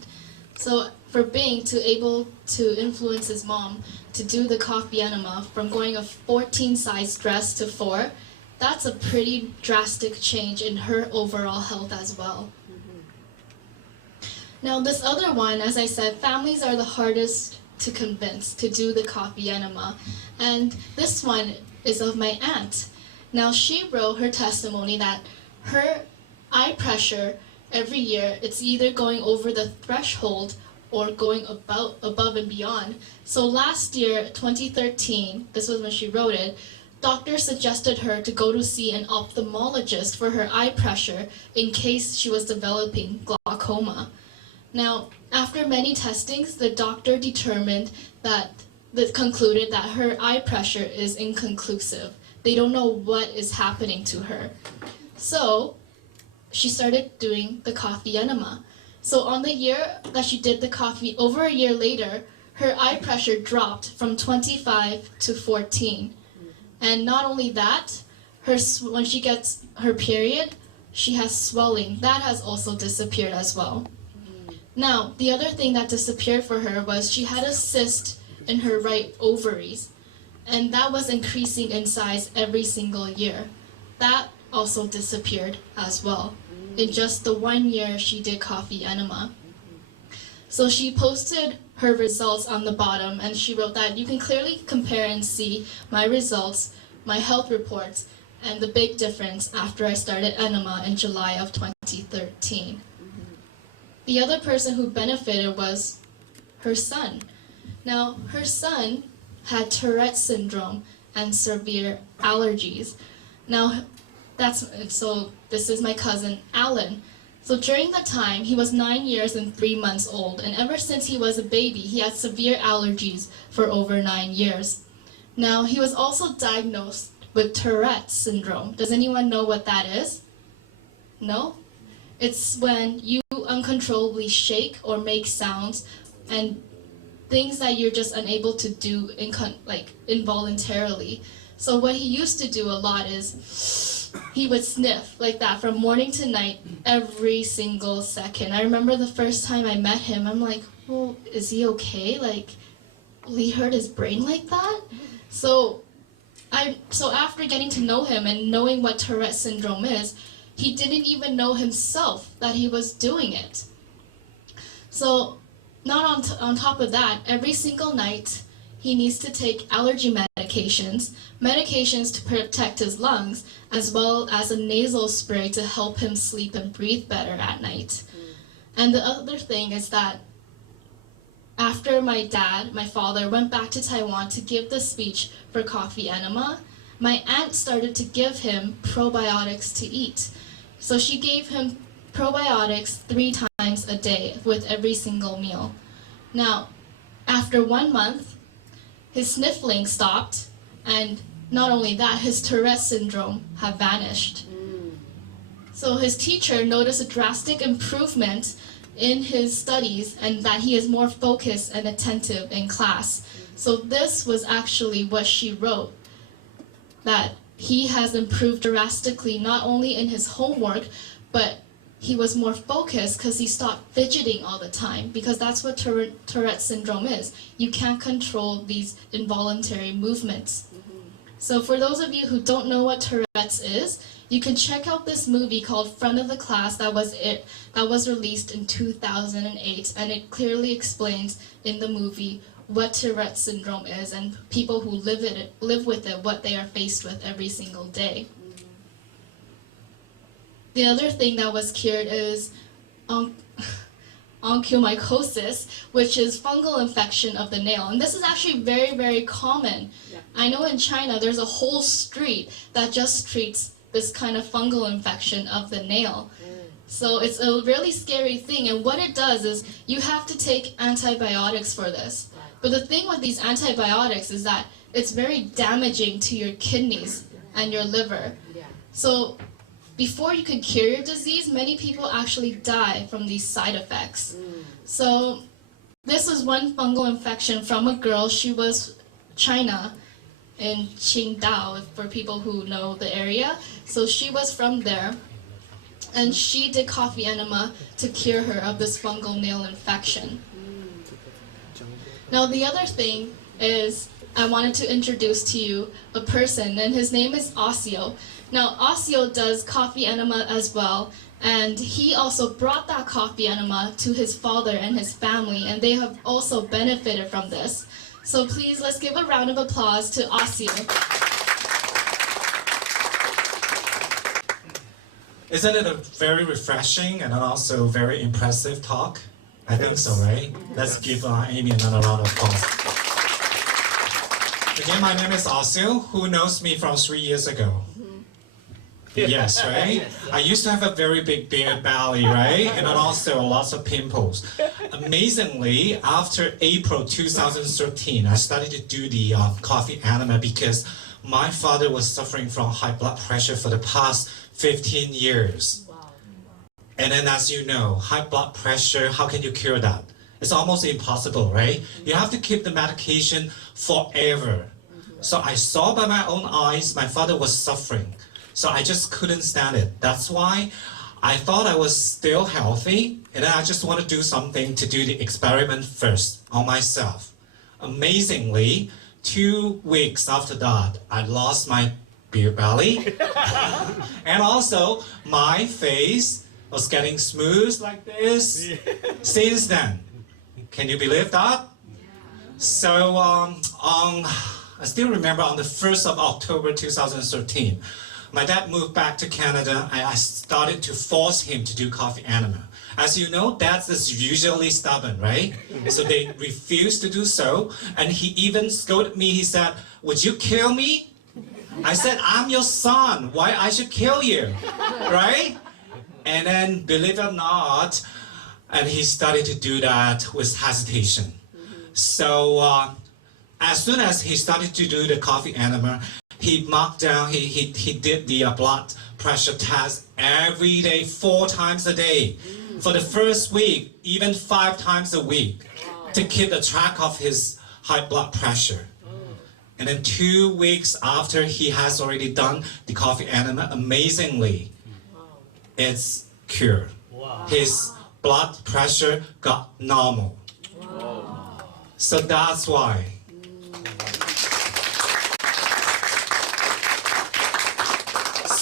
So for Bing to able to influence his mom to do the coffee enema from going a 14 size dress to 4, that's a pretty drastic change in her overall health as well. Now this other one, as I said, families are the hardest to convince to do the coffee enema. And this one is of my aunt. Now she wrote her testimony that her eye pressure every year, it's either going over the threshold or going above and beyond. So last year, 2013, this was when she wrote it, doctors suggested her to go to see an ophthalmologist for her eye pressure in case she was developing glaucoma. Now, after many testings, the doctor concluded that her eye pressure is inconclusive. They don't know what is happening to her. So she started doing the coffee enema. So on the year that she did the coffee, over a year later, her eye pressure dropped from 25 to 14. And not only that, when she gets her period, she has swelling. That has also disappeared as well. Now, the other thing that disappeared for her was she had a cyst in her right ovaries, and that was increasing in size every single year. That also disappeared as well in just the 1 year she did coffee enema. So she posted her results on the bottom, and she wrote that you can clearly compare and see my results, my health reports, and the big difference after I started enema in July of 2013. The other person who benefited was her son. Now, her son had Tourette's syndrome and severe allergies. Now, this is my cousin, Alan. So during that time, he was 9 years and 3 months old, and ever since he was a baby, he had severe allergies for over 9 years. Now, he was also diagnosed with Tourette's syndrome. Does anyone know what that is? No? It's when you uncontrollably shake or make sounds and things that you're just unable to do involuntarily. So what he used to do a lot is he would sniff like that from morning to night every single second. I remember the first time I met him, I'm like, well, is he okay? Like, will he hurt his brain like that? So after getting to know him and knowing what Tourette's syndrome is, he didn't even know himself that he was doing it. So not on top of that, every single night he needs to take allergy medications to protect his lungs, as well as a nasal spray to help him sleep and breathe better at night. And the other thing is that after my father, went back to Taiwan to give the speech for coffee enema, my aunt started to give him probiotics to eat. So she gave him probiotics 3 times a day with every single meal. Now, after 1 month, his sniffling stopped, and not only that, his Tourette's syndrome had vanished. So his teacher noticed a drastic improvement in his studies and that he is more focused and attentive in class. So this was actually what she wrote, that he has improved drastically, not only in his homework, but he was more focused because he stopped fidgeting all the time, because that's what Tourette's syndrome is. You can't control these involuntary movements. So for those of you who don't know what Tourette's is, you can check out this movie called Front of the Class that was released in 2008, and it clearly explains in the movie what Tourette's syndrome is and people who live with it, what they are faced with every single day. The other thing that was cured is onychomycosis, which is fungal infection of the nail. And this is actually very, very common. Yeah. I know in China there's a whole street that just treats this kind of fungal infection of the nail. So it's a really scary thing, and what it does is you have to take antibiotics for this. But the thing with these antibiotics is that it's very damaging to your kidneys and your liver. So before you can cure your disease, many people actually die from these side effects. So this was one fungal infection from a girl. She was China in Qingdao, for people who know the area. So she was from there, and she did coffee enema to cure her of this fungal nail infection. Now the other thing is I wanted to introduce to you a person, and his name is Osio. Now Osio does coffee enema as well, and he also brought that coffee enema to his father and his family, and they have also benefited from this. So please, let's give a round of applause to Osio. Isn't it a very refreshing and also very impressive talk? I think so, right? Let's give Amy another round of applause. Again, my name is Osio. Who knows me from 3 years ago? Yes, right? I used to have a very big beer belly, right? And then also lots of pimples. Amazingly, after April 2013, I started to do the coffee enema because my father was suffering from high blood pressure for the past 15 years. And then as you know, high blood pressure, how can you cure that? It's almost impossible, right? You have to keep the medication forever. So I saw by my own eyes, my father was suffering. So I just couldn't stand it. That's why I thought I was still healthy, and then I just want to do something to do the experiment first on myself. Amazingly, 2 weeks after that, I lost my beer belly. And also, my face was getting smooth like this since then. Can you believe that? So, I still remember on the 1st of October 2013, my dad moved back to Canada and I started to force him to do coffee enema. As you know, dads is usually stubborn, right? So they refused to do so. And he even scolded me. He said, "Would you kill me?" I said, "I'm your son. Why I should kill you?" Right? And then, believe it or not, and he started to do that with hesitation. So as soon as he started to do the coffee enema, he marked down, he did the blood pressure test every day, 4 times a day. For the first week, even 5 times a week, to keep the track of his high blood pressure. And then 2 weeks after he has already done the coffee enema, amazingly, it's cured. His blood pressure got normal. So that's why.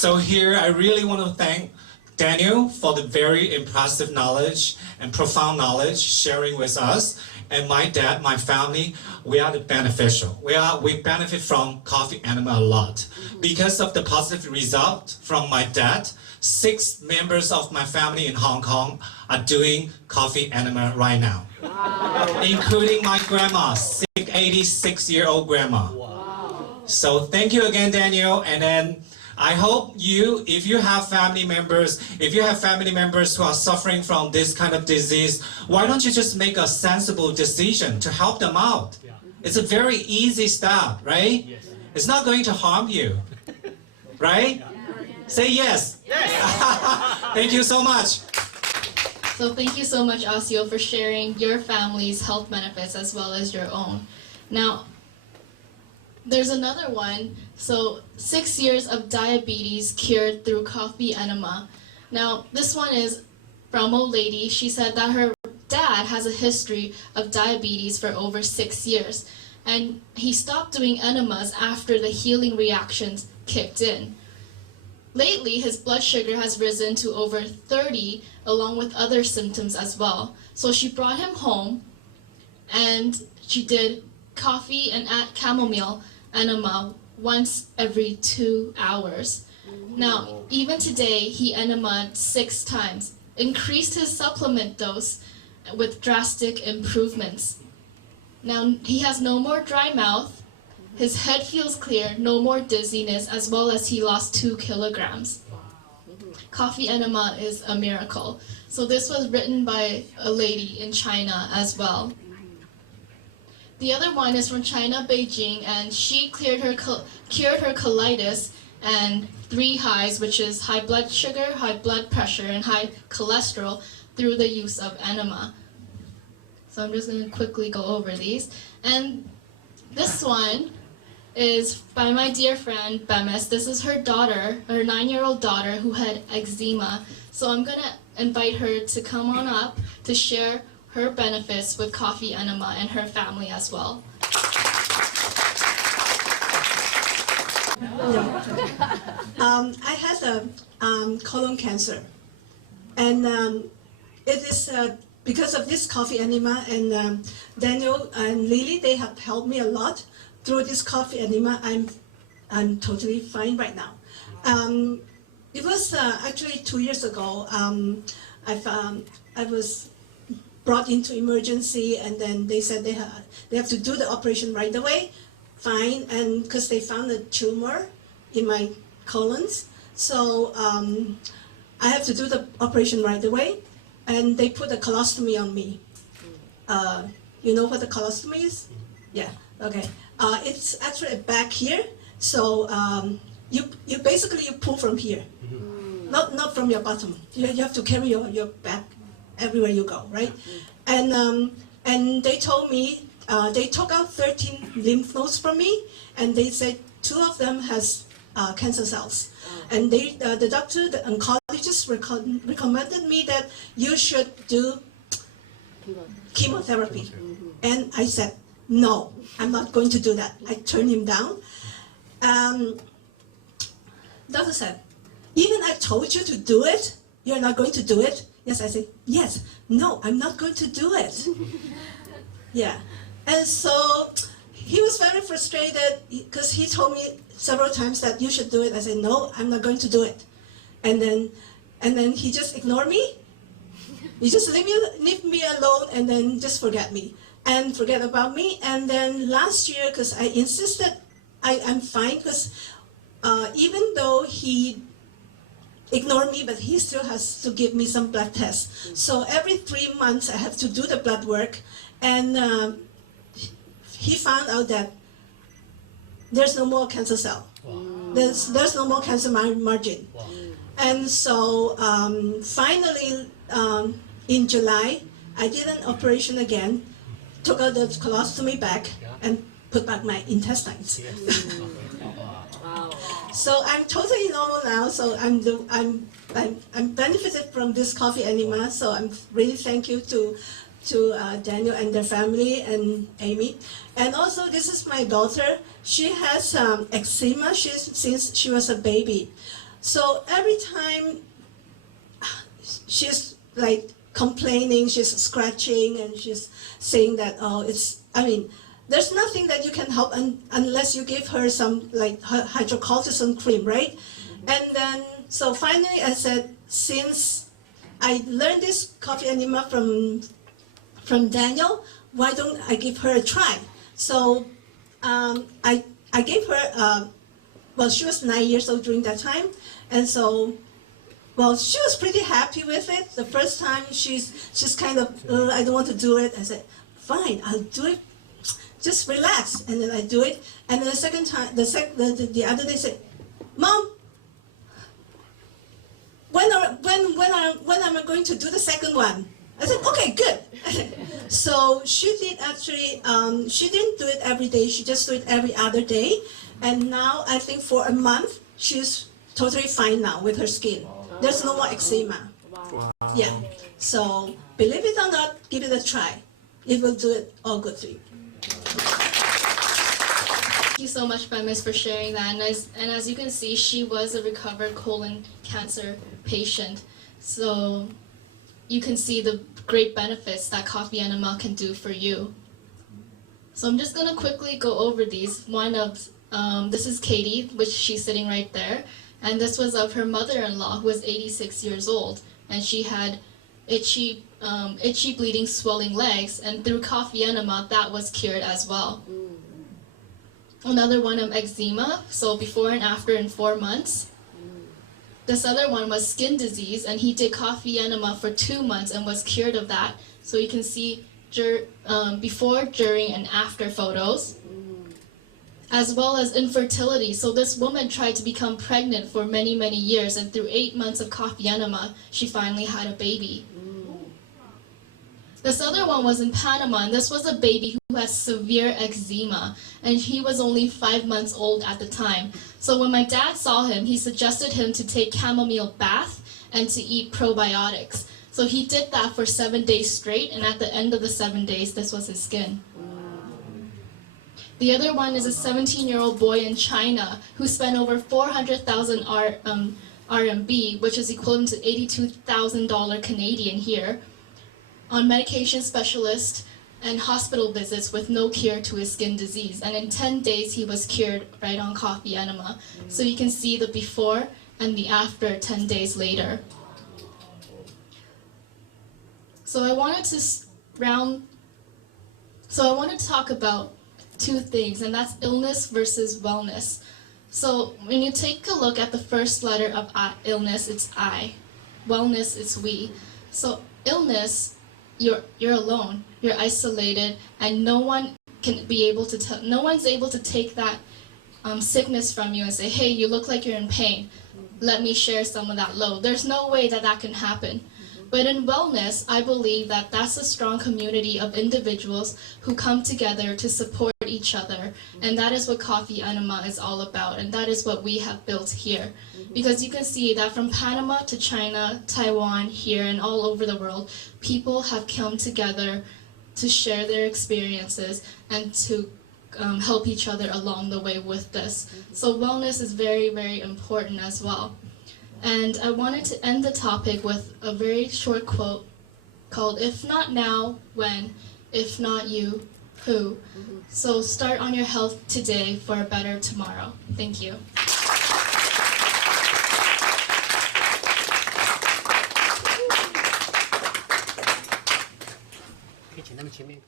So here I really want to thank Daniel for the very impressive knowledge and profound knowledge sharing with us. And my dad, my family, we are the beneficial. We benefit from coffee enema a lot. Because of the positive result from my dad, 6 members of my family in Hong Kong are doing coffee enema right now. Wow. Including my grandma, 86-year-old grandma. Wow. So thank you again, Daniel. And then I hope if you have family members who are suffering from this kind of disease, why don't you just make a sensible decision to help them out? Yeah. It's a very easy step, right? Yes. It's not going to harm you, right? Yeah. Say yes. Yes. Thank you so much. So thank you so much, Osio, for sharing your family's health benefits as well as your own. Now, there's another one. So 6 years of diabetes cured through coffee enema. Now, this one is from a lady. She said that her dad has a history of diabetes for over 6 years. And he stopped doing enemas after the healing reactions kicked in. Lately, his blood sugar has risen to over 30, along with other symptoms as well. So she brought him home, and she did coffee and chamomile enema once every 2 hours. Now, even today, he enemaed 6 times, increased his supplement dose with drastic improvements. Now, he has no more dry mouth. His head feels clear, no more dizziness, as well as he lost 2 kilograms. Coffee enema is a miracle. So this was written by a lady in China as well. The other one is from China, Beijing, and she cured her colitis and 3 highs, which is high blood sugar, high blood pressure, and high cholesterol through the use of enema. So I'm just going to quickly go over these. And this one is by my dear friend Bemis. This is her daughter, her 9-year-old daughter who had eczema. So I'm going to invite her to come on up to share her benefits with coffee enema and her family as well. I had a colon cancer, and it is because of this coffee enema, and Daniel and Lily, they have helped me a lot through this coffee enema. I'm totally fine right now. It was actually 2 years ago. I was brought into emergency, and then they said they have to do the operation right away. Fine, and because they found a tumor in my colons, So I have to do the operation right away, and they put a colostomy on me. You know what the colostomy is? Yeah. Okay. It's actually back here. So you basically you pull from here, not from your bottom. You have to carry your back everywhere you go, right? And they told me they took out 13 lymph nodes from me, and they said 2 of them has cancer cells. And the doctor, the oncologist, recommended me that you should do chemotherapy. And I said, no, I'm not going to do that. I turned him down. Doctor said, even I told you to do it, you're not going to do it? Yes, I said, yes. No, I'm not going to do it. Yeah. And so he was very frustrated because he told me several times that you should do it. I said, no, I'm not going to do it. And then he just ignored me. He just leave me alone and then just forget me and forget about me. And then last year, because I insisted I'm fine, because even though he ignored me, but he still has to give me some blood tests. So every 3 months I have to do the blood work, and he found out that there's no more cancer cell. Wow. There's no more cancer margin. Wow. And so finally in July, I did an operation again, took out the colostomy back, and put back my intestines. So I'm totally normal now. So I'm benefited from this coffee enema. So I'm really thank you to Daniel and their family and Amy. And also this is my daughter. She has eczema since she was a baby. So every time she's like complaining, she's scratching, and she's saying that, oh, there's nothing that you can help unless you give her some like hydrocortisone cream, right? And then, so finally I said, since I learned this coffee enema from Daniel, why don't I give her a try? So I gave her, well, she was 9 years old during that time, and so, well, she was pretty happy with it. The first time she's kind of, I don't want to do it. I said, fine, I'll do it. Just relax, and then I do it. And then the second time, the other day, said, Mom, when am I going to do the second one? I said, okay, good. So she did actually, she didn't do it every day. She just do it every other day. And now I think for a month, she's totally fine now with her skin. There's no more eczema. Wow. Yeah. So believe it or not, give it a try. It will do it all good for you. Thank you so much, Bemis, for sharing that. And as you can see, she was a recovered colon cancer patient. So you can see the great benefits that coffee enema can do for you. So I'm just going to quickly go over these. One of, this is Katie, which she's sitting right there. And this was of her mother-in-law, who was 86 years old. And she had itchy, bleeding, swelling legs. And through coffee enema, that was cured as well. Another one of eczema, so before and after in 4 months. This other one was skin disease, and he did coffee enema for 2 months and was cured of that. So you can see before, during, and after photos. As well as infertility. So this woman tried to become pregnant for many, many years, and through 8 months of coffee enema, she finally had a baby. This other one was in Panama, and this was a baby who has severe eczema, and he was only 5 months old at the time. So when my dad saw him, he suggested him to take chamomile bath and to eat probiotics. So he did that for 7 days straight, and at the end of the 7 days, this was his skin. The other one is a 17-year-old boy in China who spent over 400,000 RMB, which is equivalent to $82,000 Canadian here, on medication specialist and hospital visits with no cure to his skin disease. And in 10 days, he was cured right on coffee enema. So you can see the before and the after 10 days later. So I wanted to talk about 2 things, and that's illness versus wellness. So when you take a look at the first letter of illness, it's I. Wellness, it's we. So illness, you're alone, you're isolated, and no one can be able to tell. No one's able to take that sickness from you and say, "Hey, you look like you're in pain. Let me share some of that load." There's no way that that can happen. But in wellness, I believe that that's a strong community of individuals who come together to support each other. And that is what Coffee Enema is all about. And that is what we have built here. Because you can see that from Panama to China, Taiwan, here, and all over the world, people have come together to share their experiences and to help each other along the way with this. So wellness is very, very important as well. And I wanted to end the topic with a very short quote called, "If not now, when? If not you, who?" So start on your health today for a better tomorrow. Thank you. 可以请他们前面。